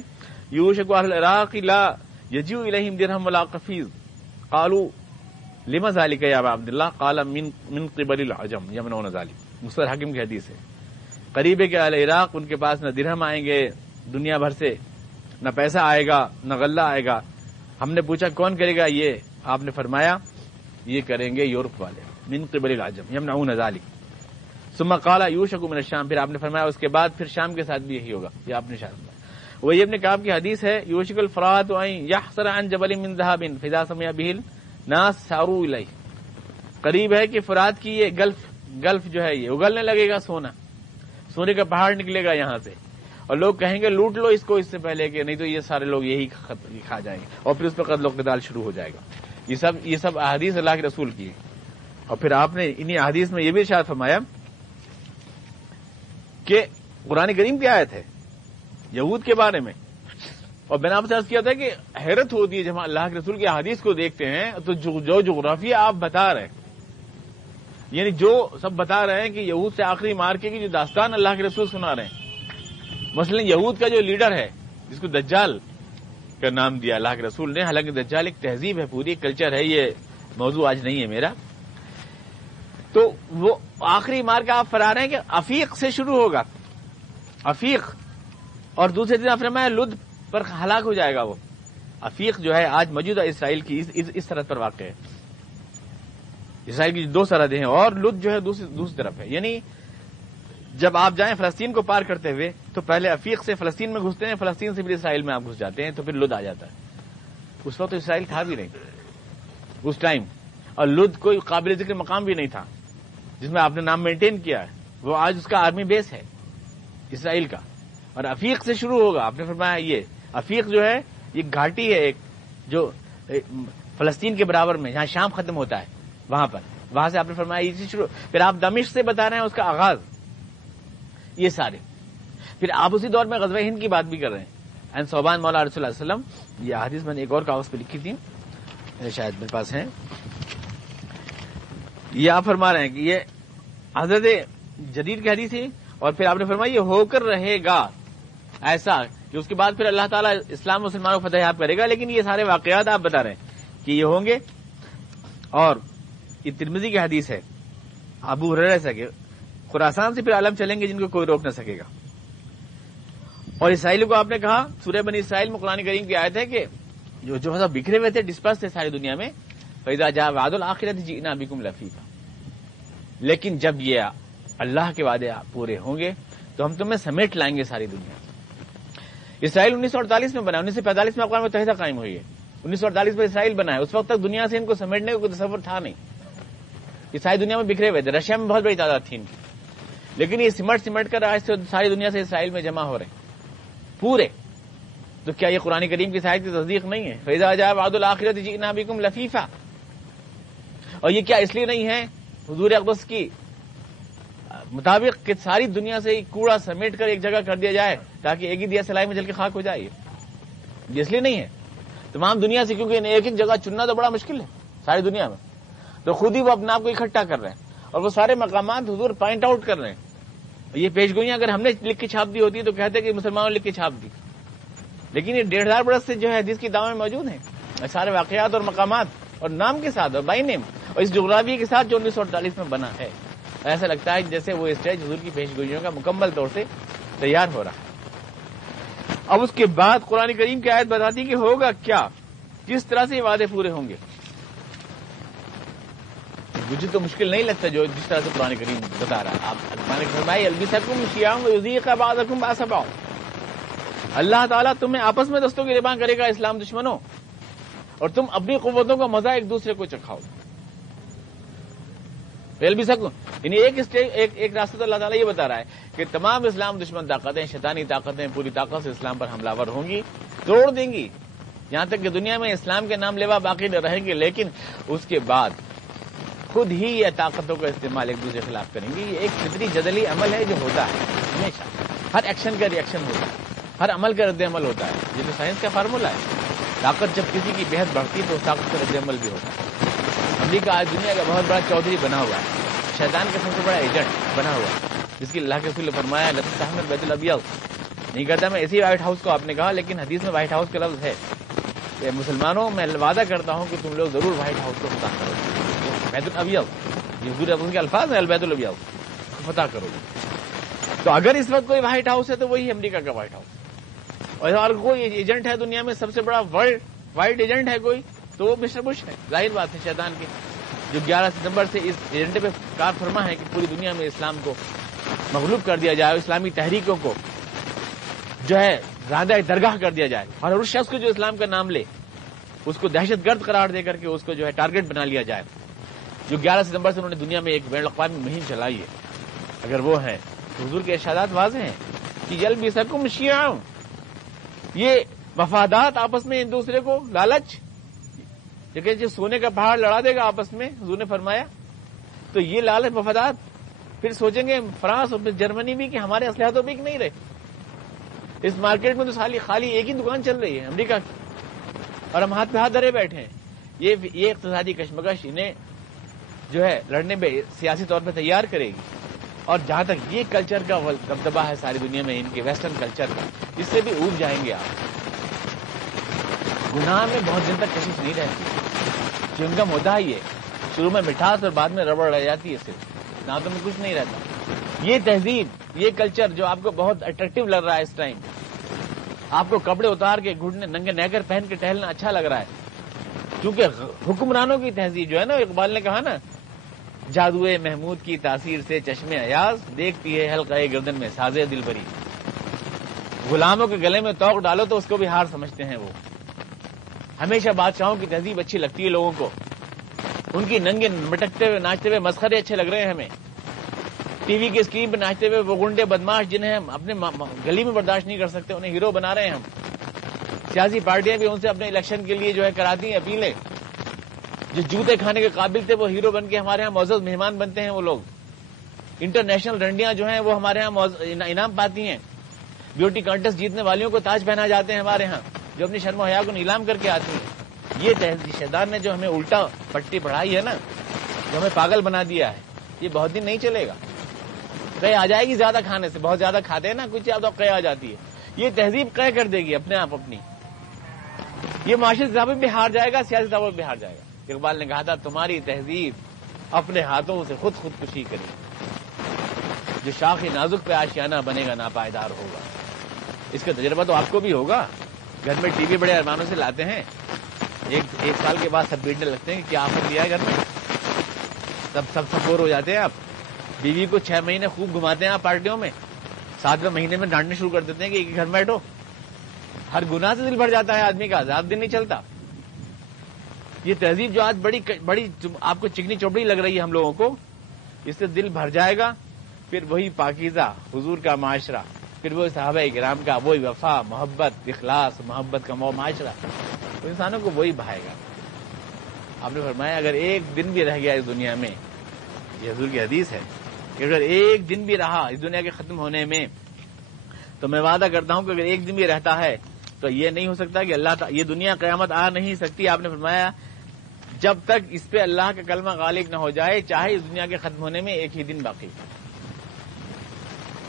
یوشک اہل العراق لا یجیء الیہم درہم ولا قفیز قالوا لما ذلك یا ابا عبداللہ قال من قبل العجم یمنعون ذلك. مستدرک حاکم کی حدیث ہے. قریب ہے کہ اہل عراق ان کے پاس نہ درہم آئیں گے دنیا بھر سے، نہ پیسہ آئے گا، نہ غلہ آئے گا. ہم نے پوچھا کون کرے گا یہ؟ آپ نے فرمایا یہ کریں گے یورپ والے. من قبل العجم یمنعون ذلك. ثم قال یوشک من الشام. پھر آپ نے فرمایا اس کے بعد پھر شام کے ساتھ بھی یہی ہوگا. یہ آپ نے شاید فرمایا. وہی ابن کعب کی حدیث ہے، یوشک الفرات ان یحصر عن جبل من ذهب فاذا سمع به الناس ساروا الیہ. قریب ہے کہ فرات کی یہ گلف جو ہے یہ اگلنے لگے گا، سونے کا پہاڑ نکلے گا یہاں سے، اور لوگ کہیں گے لوٹ لو اس کو اس سے پہلے کہ نہیں تو یہ سارے لوگ یہی کھا جائیں گے، اور پھر اس پر قتل و قتال شروع ہو جائے گا. یہ سب احادیث اللہ کے رسول کی. اور پھر آپ نے انہی احادیث میں یہ بھی ارشاد فرمایا کہ قرآن کریم کی آیت ہے یہود کے بارے میں، اور میں نے آپ سے عرض کیا تھا کہ حیرت ہوتی ہے جب ہم اللہ کے رسول کی احادیث کو دیکھتے ہیں تو جو جغرافیہ آپ بتا رہے ہیں، یعنی جو سب بتا رہے ہیں کہ یہود سے آخری مارکے کی جو داستان اللہ کے رسول سنا رہے ہیں. مثلا یہود کا جو لیڈر ہے جس کو دجال کا نام دیا اللہ کے رسول نے، حالانکہ دجال ایک تہذیب ہے، پوری کلچر ہے، یہ موضوع آج نہیں ہے میرا. تو وہ آخری مارکا آپ فرا رہے ہیں کہ عفیق سے شروع ہوگا، عفیق، اور دوسرے دن آپ فرمایا لد پر ہلاک ہو جائے گا. وہ عفیق جو ہے آج موجودہ اسرائیل کی اس سرحد پر واقع ہے. اسرائیل کی 2 سرحدیں ہیں اور لد جو ہے دوسری طرف ہے. یعنی جب آپ جائیں فلسطین کو پار کرتے ہوئے تو پہلے عفیق سے فلسطین میں گھستے ہیں، فلسطین سے پھر اسرائیل میں آپ گھس جاتے ہیں، تو پھر لد آ جاتا ہے. اس وقت تو اسرائیل تھا بھی نہیں اس ٹائم، اور لد کوئی قابل ذکر مقام بھی نہیں تھا جس میں آپ نے نام مینٹین کیا ہے. وہ آج اس کا آرمی بیس ہے اسرائیل کا. اور عفیق سے شروع ہوگا. آپ نے فرمایا یہ عفیق جو ہے یہ گھاٹی ہے ایک جو فلسطین کے برابر میں، جہاں شام ختم ہوتا ہے وہاں سے آپ نے فرمایا یہ شروع. پھر آپ دمشق سے بتا رہے ہیں اس کا آغاز، یہ سارے. پھر آپ اسی دور میں غزوہ ہند کی بات بھی کر رہے ہیں. این صوبان مولا رسول اللہ علیہ وسلم، یہ حدیث میں نے ایک اور کاغذ پہ لکھی تھی، شاید میرے پاس ہیں. یہ آپ فرما رہے ہیں کہ یہ حضرت جدید کی حدیث ہے، اور پھر آپ نے فرمایا یہ ہو کر رہے گا ایسا کہ اس کے بعد پھر اللہ تعالیٰ اسلام مسلمانوں کو فتح یاب کرے گا. لیکن یہ سارے واقعات آپ بتا رہے ہیں کہ یہ ہوں گے، اور یہ ترمذی کی حدیث ہے ابو ہریرہ سے کہ خراسان سے پھر عالم چلیں گے جن کو کوئی روک نہ سکے گا. اور اسرائیل کو آپ نے کہا سورہ بنی اسرائیل میں قرآن کریم کی آیت ہے کہ جو مطلب بکھرے ہوئے تھے ڈسپرس تھے ساری دنیا میں فَإِذَا جَاءَ وَعْدُ الْآخِرَةِ جِئْنَا بِكُمْ لَفِيفًا. لیکن جب یہ اللہ کے وعدے پورے ہوں گے تو ہم تمہیں سمیٹ لائیں گے ساری دنیا. اسرائیل 1948 میں بنا, 1945 میں اقوام متحدہ قائم ہوئی ہے, 1948 میں اسرائیل بنا ہے. اس وقت تک دنیا سے ان کو سمیٹنے کا کوئی تصور تھا نہیں. یہ ساری دنیا میں بکھرے ہوئے تھے, رشیا میں بہت بڑی تعداد تھی ان کی, لیکن یہ سمٹ کر آج سے ساری دنیا سے اسرائیل میں جمع ہو رہے ہیں پورے. تو کیا یہ قرآن کریم کی آیت کی تصدیق نہیں ہے؟ فَإِذَا جَاءَ وَعْدُ الْآخِرَةِ جِئْنَا بِكُمْ لَفِيفًا. اور یہ کیا اس لیے نہیں ہے حضور اقدس کی مطابق کہ ساری دنیا سے کوڑا سمیٹ کر ایک جگہ کر دیا جائے تاکہ ایک ہی دیا سلائی میں جل کے خاک ہو جائے؟ یہ اس لیے نہیں ہے. تمام دنیا سے, کیونکہ ایک ایک جگہ چننا تو بڑا مشکل ہے ساری دنیا میں, تو خود ہی وہ اپنے آپ کو اکٹھا کر رہے ہیں اور وہ سارے مقامات حضور پوائنٹ آؤٹ کر رہے ہیں. یہ پیش گوئیاں اگر ہم نے لکھ کے چھاپ دی ہوتی تو کہتے کہ مسلمانوں نے لکھ کے چھاپ دی, لیکن یہ 1500 برس سے جو ہے حدیث کی دعوے میں موجود ہیں سارے واقعات اور مقامات اور نام کے ساتھ اور بائی نیم اور اس جغرافیے کے ساتھ جو 1948 میں بنا ہے. ایسا لگتا ہے جیسے وہ اسٹیج حضور کی پیش گوئیوں کا مکمل طور سے تیار ہو رہا ہے. اب اس کے بعد قرآن کریم کی آیت بتاتی کہ ہوگا کیا, کس طرح سے یہ وعدے پورے ہوں گے. مجھے تو مشکل نہیں لگتا جو جس طرح سے قرآن کریم بتا رہا ہے. آپ نے فرمایا البسکم شیعا ویذیق بعضکم باس بعض. اللہ تعالیٰ تمہیں آپس میں دستوں کی رباں کرے گا اسلام دشمنوں, اور تم اپنی قوتوں کا مزہ ایک دوسرے کو چکھاؤ. یعنی ایک راستہ تو اللہ تعالیٰ یہ بتا رہا ہے کہ تمام اسلام دشمن طاقتیں, شیطانی طاقتیں پوری طاقت سے اسلام پر حملہ ور ہوں گی, توڑ دیں گی, یہاں تک کہ دنیا میں اسلام کے نام لیوا باقی نہ رہیں گے, لیکن اس کے بعد خود ہی یہ طاقتوں کا استعمال ایک دوسرے کے خلاف کریں گے. یہ ایک فطری جدلی عمل ہے جو ہوتا ہے ہمیشہ. ہر ایکشن کا ریئیکشن ہوتا ہے, ہر عمل کا رد عمل ہوتا ہے. یہ تو سائنس کا فارمولہ ہے. طاقت جب کسی کی بےحد بڑھتی تو اس طاقت کا رد عمل بھی ہوتا ہے. امریکہ آج دنیا کا بہت بڑا چودھری بنا ہوا ہے, شیطان کا سب سے بڑا ایجنٹ بنا ہوا ہے, جس کی اللہ کے رسول نے فرمایا لتستحمل بیت الابیض. نہیں کرتا میں اسی وائٹ ہاؤس کو آپ نے کہا, لیکن حدیث میں وائٹ ہاؤس کا لفظ ہے. کہ مسلمانوں میں وعدہ کرتا ہوں کہ تم لوگ ضرور وائٹ ہاؤس کو فتح کرو گے. بیت الابیض یہ حضور اپنے کے الفاظ ہیں, البیت الابیض کو فتح کرو گے. تو اگر اس وقت کوئی وائٹ ہاؤس ہے تو وہی امریکہ کا وائٹ ہاؤس, اور کوئی ایجنٹ ہے دنیا میں سب سے بڑا ورلڈ وائڈ ایجنٹ ہے کوئی تو وہ مسٹر بش ہے. ظاہر بات ہے شیطان کی, جو 11 ستمبر سے اس ایجنڈے پہ کار فرما ہے کہ پوری دنیا میں اسلام کو مغلوب کر دیا جائے, اسلامی تحریکوں کو جو ہے زیادہ درگاہ کر دیا جائے, اور اس شخص کو جو اسلام کا نام لے اس کو دہشت گرد قرار دے کر کے اس کو جو ہے ٹارگٹ بنا لیا جائے. جو 11 ستمبر سے انہوں نے دنیا میں ایک بین الاقوامی مہم چلائی ہے, اگر وہ ہیں تو حضور کے ارشادات واضح ہیں کہ یلبسکم شیعا, یہ مفادات آپس میں ایک دوسرے کو لالچ, لیکن جو سونے کا پہاڑ لڑا دے گا آپس میں حضور نے فرمایا, تو یہ لالچ مفادات پھر سوچیں گے فرانس اور جرمنی بھی کہ ہمارے اسلحہ تو بک نہیں رہے. اس مارکیٹ میں تو خالی ایک ہی دکان چل رہی ہے امریکہ کی, اور ہم ہاتھ پہ ہاتھ دھرے بیٹھے ہیں. یہ اقتصادی کشمکش انہیں جو ہے لڑنے پہ سیاسی طور پہ تیار کرے گی. اور جہاں تک یہ کلچر کا دبدبہ ہے ساری دنیا میں ان کے ویسٹرن کلچر کا, اس سے بھی اوب جائیں گے آپ. گناہ میں بہت دن تک کشش نہیں رہتی, چنگم ہوتا ہے, یہ شروع میں مٹھاس اور بعد میں ربڑ رہ جاتی ہے, صرف دانتوں میں کچھ نہیں رہتا. یہ تہذیب, یہ کلچر جو آپ کو بہت اٹریکٹیو لگ رہا ہے اس ٹائم, آپ کو کپڑے اتار کے گھٹنے ننگے نیکر پہن کے ٹہلنا اچھا لگ رہا ہے, کیونکہ حکمرانوں کی تہذیب جو ہے نا, اقبال نے کہا نا, جادوئے محمود کی تاثیر سے چشمے ایاز دیکھتی ہے حلقہ گردن میں سازے دل بری. غلاموں کے گلے میں توق ڈالو تو اس کو بھی ہار سمجھتے ہیں. وہ ہمیشہ بادشاہوں کی تہذیب اچھی لگتی ہے لوگوں کو, ان کی ننگے مٹکتے ہوئے ناچتے ہوئے مسخرے اچھے لگ رہے ہیں ہمیں. ٹی وی کی اسکرین پہ ناچتے ہوئے وہ گنڈے بدماش جنہیں ہم اپنے گلی میں برداشت نہیں کر سکتے, انہیں ہیرو بنا رہے ہیں ہم. سیاسی پارٹیاں بھی ان سے اپنے الیکشن کے لیے جو ہے کراتی ہیں اپیلیں. جو جوتے کھانے کے قابل تھے وہ ہیرو بن کے ہمارے ہاں معزز مہمان بنتے ہیں. وہ لوگ انٹرنیشنل رنڈیاں جو ہیں وہ ہمارے ہاں انعام پاتی ہیں. بیوٹی کانٹیسٹ جیتنے والیوں کو تاج پہنا جاتے ہیں ہمارے ہاں, جو اپنی شرم و حیا کو نیلام کر کے آتی ہیں. یہ تہذیب شیطان نے جو ہمیں الٹا پٹی پڑھائی ہے نا, جو ہمیں پاگل بنا دیا ہے, یہ بہت دن نہیں چلے گا. قے آ جائے گی زیادہ کھانے سے, بہت زیادہ کھاتے ہیں نا کچھ زیادہ قے آ جاتی ہے. یہ تہذیب قے کر دے گی اپنے آپ اپنی. یہ معاشرتی ضابط بھی ہار جائے گا, سیاسی ضابط بھی ہار جائے گا. اقبال نے کہا تھا تمہاری تہذیب اپنے ہاتھوں سے خودکشی کری. جو شاخ نازک پہ آشیانہ بنے گا ناپائیدار ہوگا. اس کا تجربہ تو آپ کو بھی ہوگا. گھر میں ٹی وی بڑے ارمانوں سے لاتے ہیں, ایک سال کے بعد سب بیٹنے لگتے ہیں کہ کیا آفر لیا ہے گھر میں, سب بور ہو جاتے ہیں. آپ بیوی کو 6 مہینے خوب گھماتے ہیں آپ پارٹیوں میں, 7ویں مہینے میں ڈانٹنے شروع کر دیتے ہیں کہ ایک گھر میں بیٹھو. ہر گناہ سے دل بھر جاتا ہے آدمی کا, زیادہ دن نہیں چلتا. یہ تہذیب جو آج بڑی آپ کو چکنی چوپڑی لگ رہی ہے ہم لوگوں کو, اس سے دل بھر جائے گا. پھر وہی پاکیزہ حضور کا معاشرہ, پھر وہ صحابہ کرام کا وہی وفا, محبت, اخلاص, محبت کا معاشرہ, تو انسانوں کو وہی بھائے گا. آپ نے فرمایا اگر ایک دن بھی رہ گیا اس دنیا میں, یہ حضور کی حدیث ہے, کہ اگر ایک دن بھی رہا اس دنیا کے ختم ہونے میں, تو میں وعدہ کرتا ہوں کہ اگر ایک دن بھی رہتا ہے تو یہ نہیں ہو سکتا کہ یہ دنیا قیامت آ نہیں سکتی. آپ نے فرمایا جب تک اس پہ اللہ کا کلمہ غالب نہ ہو جائے, چاہے اس دنیا کے ختم ہونے میں ایک ہی دن باقی.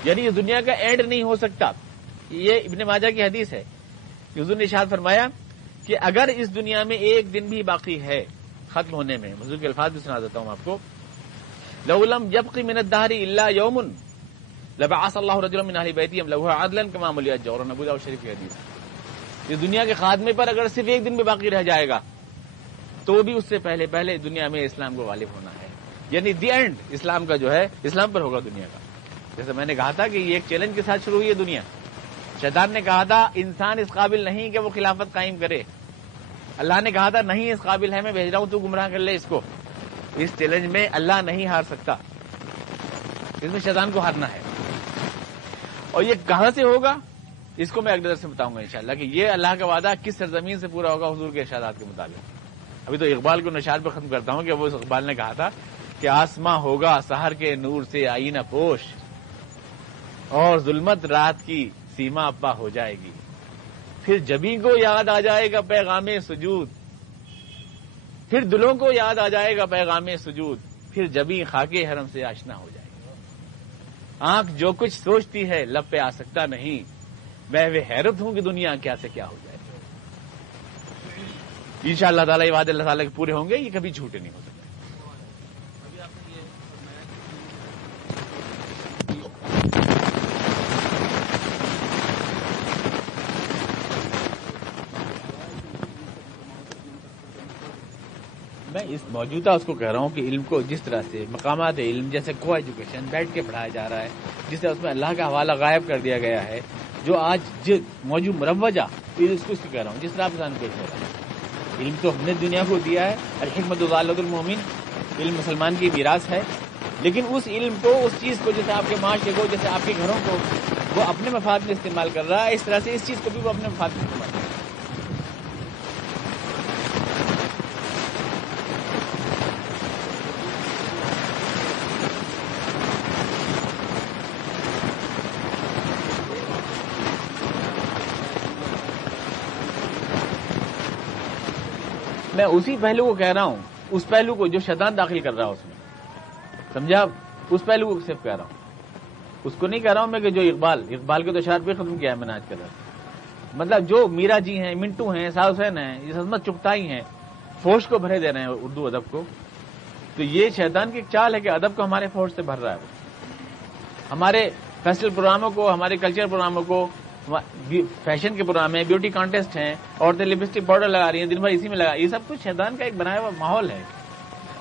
یعنی اس دنیا کا اینڈ نہیں ہو سکتا. یہ ابن ماجہ کی حدیث ہے کہ حضور نے ارشاد فرمایا کہ اگر اس دنیا میں ایک دن بھی باقی ہے ختم ہونے میں, حضور کے الفاظ بھی سنا دیتا ہوں آپ کو, لو لم يبق من الدهر الا يوم لبعث الله رجلا من اهل بيتي يملؤها عدلا كما ملئت جورا. ابو داؤد شریف کی حدیث. اس دنیا کے خاتمے پر اگر صرف ایک دن بھی باقی رہ جائے گا تو بھی اس سے پہلے دنیا میں اسلام کو غالب ہونا ہے. یعنی دی اینڈ اسلام کا جو ہے اسلام پر ہوگا دنیا کا. جیسے میں نے کہا تھا کہ یہ ایک چیلنج کے ساتھ شروع ہوئی ہے دنیا. شیطان نے کہا تھا انسان اس قابل نہیں کہ وہ خلافت قائم کرے. اللہ نے کہا تھا نہیں اس قابل ہے, میں بھیج رہا ہوں, تو گمراہ کر لے اس کو. اس چیلنج میں اللہ نہیں ہار سکتا, اس میں شیطان کو ہارنا ہے. اور یہ کہاں سے ہوگا اس کو میں اگلے درس میں بتاؤں گا انشاءاللہ کہ یہ اللہ کا وعدہ کس سرزمین سے پورا ہوگا حضور کے ارشادات کے مطابق. ابھی تو اقبال کو نشار پہ ختم کرتا ہوں کہ وہ اقبال نے کہا تھا کہ آسماں ہوگا سحر کے نور سے آئینہ پوش, اور ظلمت رات کی سیما اپا ہو جائے گی. پھر جبیں کو یاد آ جائے گا پیغام سجود, پھر دلوں کو یاد آ جائے گا پیغام سجود, پھر جبیں خاکے حرم سے آشنا ہو جائے گی. آنکھ جو کچھ سوچتی ہے لب پہ آ سکتا نہیں, میں وہ حیرت ہوں کہ دنیا کیا سے کیا ہو جائے. انشاءاللہ تعالیٰ یہ وعدے اللہ تعالیٰ کے پورے ہوں گے, یہ کبھی جھوٹے نہیں ہو سکتے. میں اس موجودہ اس کو کہہ رہا ہوں کہ علم کو جس طرح سے مقامات علم جیسے کو ایجوکیشن بیٹھ کے پڑھایا جا رہا ہے, جس طرح اس میں اللہ کا حوالہ غائب کر دیا گیا ہے, جو آج موجود مروجہ اس کو کہہ رہا ہوں جس طرح آپ انسان پیش ہو رہا ہے. علم تو ہم نے دنیا کو دیا ہے, الحکمت ضالۃ المؤمن, علم مسلمان کی میراث ہے. لیکن اس علم کو, اس چیز کو جیسے آپ کے معاشرے کو, جیسے آپ کے گھروں کو وہ اپنے مفاد میں استعمال کر رہا ہے, اس طرح سے اس چیز کو بھی وہ اپنے مفاد میں استعمال کر رہا ہے. میں اسی پہلو کو کہہ رہا ہوں, اس پہلو کو جو شیطان داخل کر رہا ہے اس میں, سمجھا, اس پہلو کو صرف کہہ رہا ہوں. اس کو نہیں کہہ رہا ہوں میں کہ جو اقبال کے تو اشعار پہ ختم کیا ہے میں نے آج کر رہا ہوں. مطلب جو میرا جی ہیں, منٹو ہیں, ساؤ حسین ہیں, یہ عظمت چغتائی ہیں, فوش کو بھرے دے رہے ہیں اردو ادب کو. تو یہ شیطان کی ایک چال ہے کہ ادب کو ہمارے فوش سے بھر رہا ہے. ہمارے فیسٹیول پروگراموں کو, ہمارے کلچر پروگراموں کو, فیشن کے پروگرام ہیں, بیوٹی کانٹیسٹ ہیں, عورتیں لپسٹک پاؤڈر لگا رہی ہیں, دن بھر اسی میں لگا, یہ سب کچھ شیطان کا ایک بنایا ہوا ماحول ہے.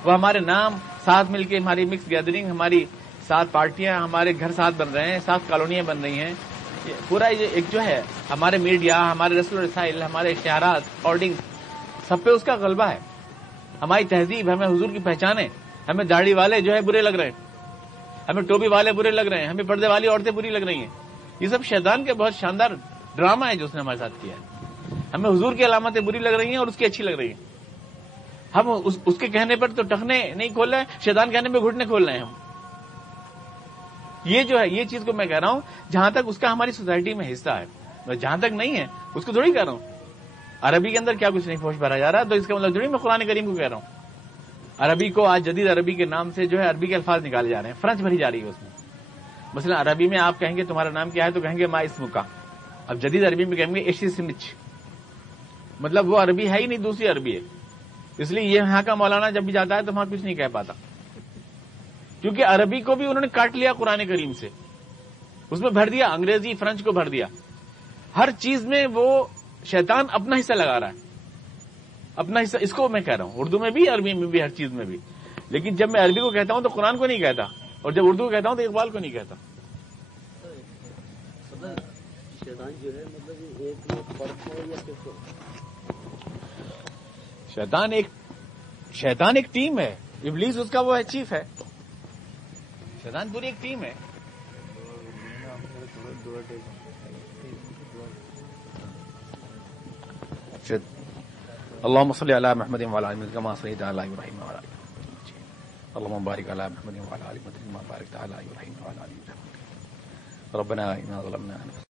وہ ہمارے نام ساتھ مل کے, ہماری مکس گیدرنگ, ہماری 7 پارٹیاں, ہمارے گھر ساتھ بن رہے ہیں, 7 کالونیاں بن رہی ہیں. پورا یہ ایک جو ہے ہمارے میڈیا, ہمارے رسل و رسائل, ہمارے اشتہارات, ہارڈنگ, سب پہ اس کا غلبہ ہے. ہماری تہذیب, ہمیں حضور کی پہچان ہے. ہمیں داڑھی والے جو ہے برے لگ رہے ہیں, ہمیں ٹوپی والے برے لگ رہے ہیں, ہمیں پردے والی عورتیں بری لگ رہی ہیں. یہ سب شیطان کے بہت شاندار ڈرامہ ہے جو اس نے ہمارے ساتھ کیا ہے. ہمیں حضور کی علامتیں بری لگ رہی ہیں اور اس کی اچھی لگ رہی ہیں. ہم اس کے کہنے پر تو ٹخنے نہیں کھول رہے, شیطان کہنے پہ گھٹنے کھول رہے ہیں ہم. یہ جو ہے, یہ چیز کو میں کہہ رہا ہوں, جہاں تک اس کا ہماری سوسائٹی میں حصہ ہے, جہاں تک نہیں ہے اس کو تھوڑی کہہ رہا ہوں. عربی کے اندر کیا کچھ نہیں فوش بھرا جا رہا, تو اس کا مطلب تھوڑی میں قرآن کریم کو کہہ رہا ہوں. عربی کو آج جدید عربی کے نام سے جو ہے عربی کے الفاظ نکالے جا رہے ہیں, فرانس بھری جا رہی ہے اس میں. مثلا عربی میں آپ کہیں گے تمہارا نام کیا ہے تو کہیں گے ما اسمکا. اب جدید عربی میں کہیں گے ایشی سمچ, مطلب وہ عربی ہے ہی نہیں, دوسری عربی ہے. اس لیے یہ یہاں کا مولانا جب بھی جاتا ہے تو وہاں کچھ نہیں کہہ پاتا, کیونکہ عربی کو بھی انہوں نے کاٹ لیا قرآن کریم سے، اس میں بھر دیا، انگریزی فرنچ کو بھر دیا، ہر چیز میں وہ شیطان اپنا حصہ لگا رہا ہے، اپنا حصہ. اس کو میں کہہ رہا ہوں، اردو میں بھی، عربی میں بھی، ہر چیز میں بھی. لیکن جب میں عربی کو کہتا ہوں تو قرآن کو نہیں کہتا، اور جب اردو کو کہتا ہوں تو اقبال کو نہیں کہتا. شیطان جو ہے مطلب ایک فرق ہے یا کس؟ شیطان ایک ٹیم ہے، ابلیس اس کا وہ ہے، چیف ہے. شیطان پوری ایک ٹیم ہے. اللهم صل على محمد وعلى ال محمد كما صليت على ابراهيم وعلى ال ابراهيم. اللهم بارك على محمد وعلى ال محمد كما باركت على ابراهيم وعلى ال ابراهيم. ربنا اننا ظلمنا انفسنا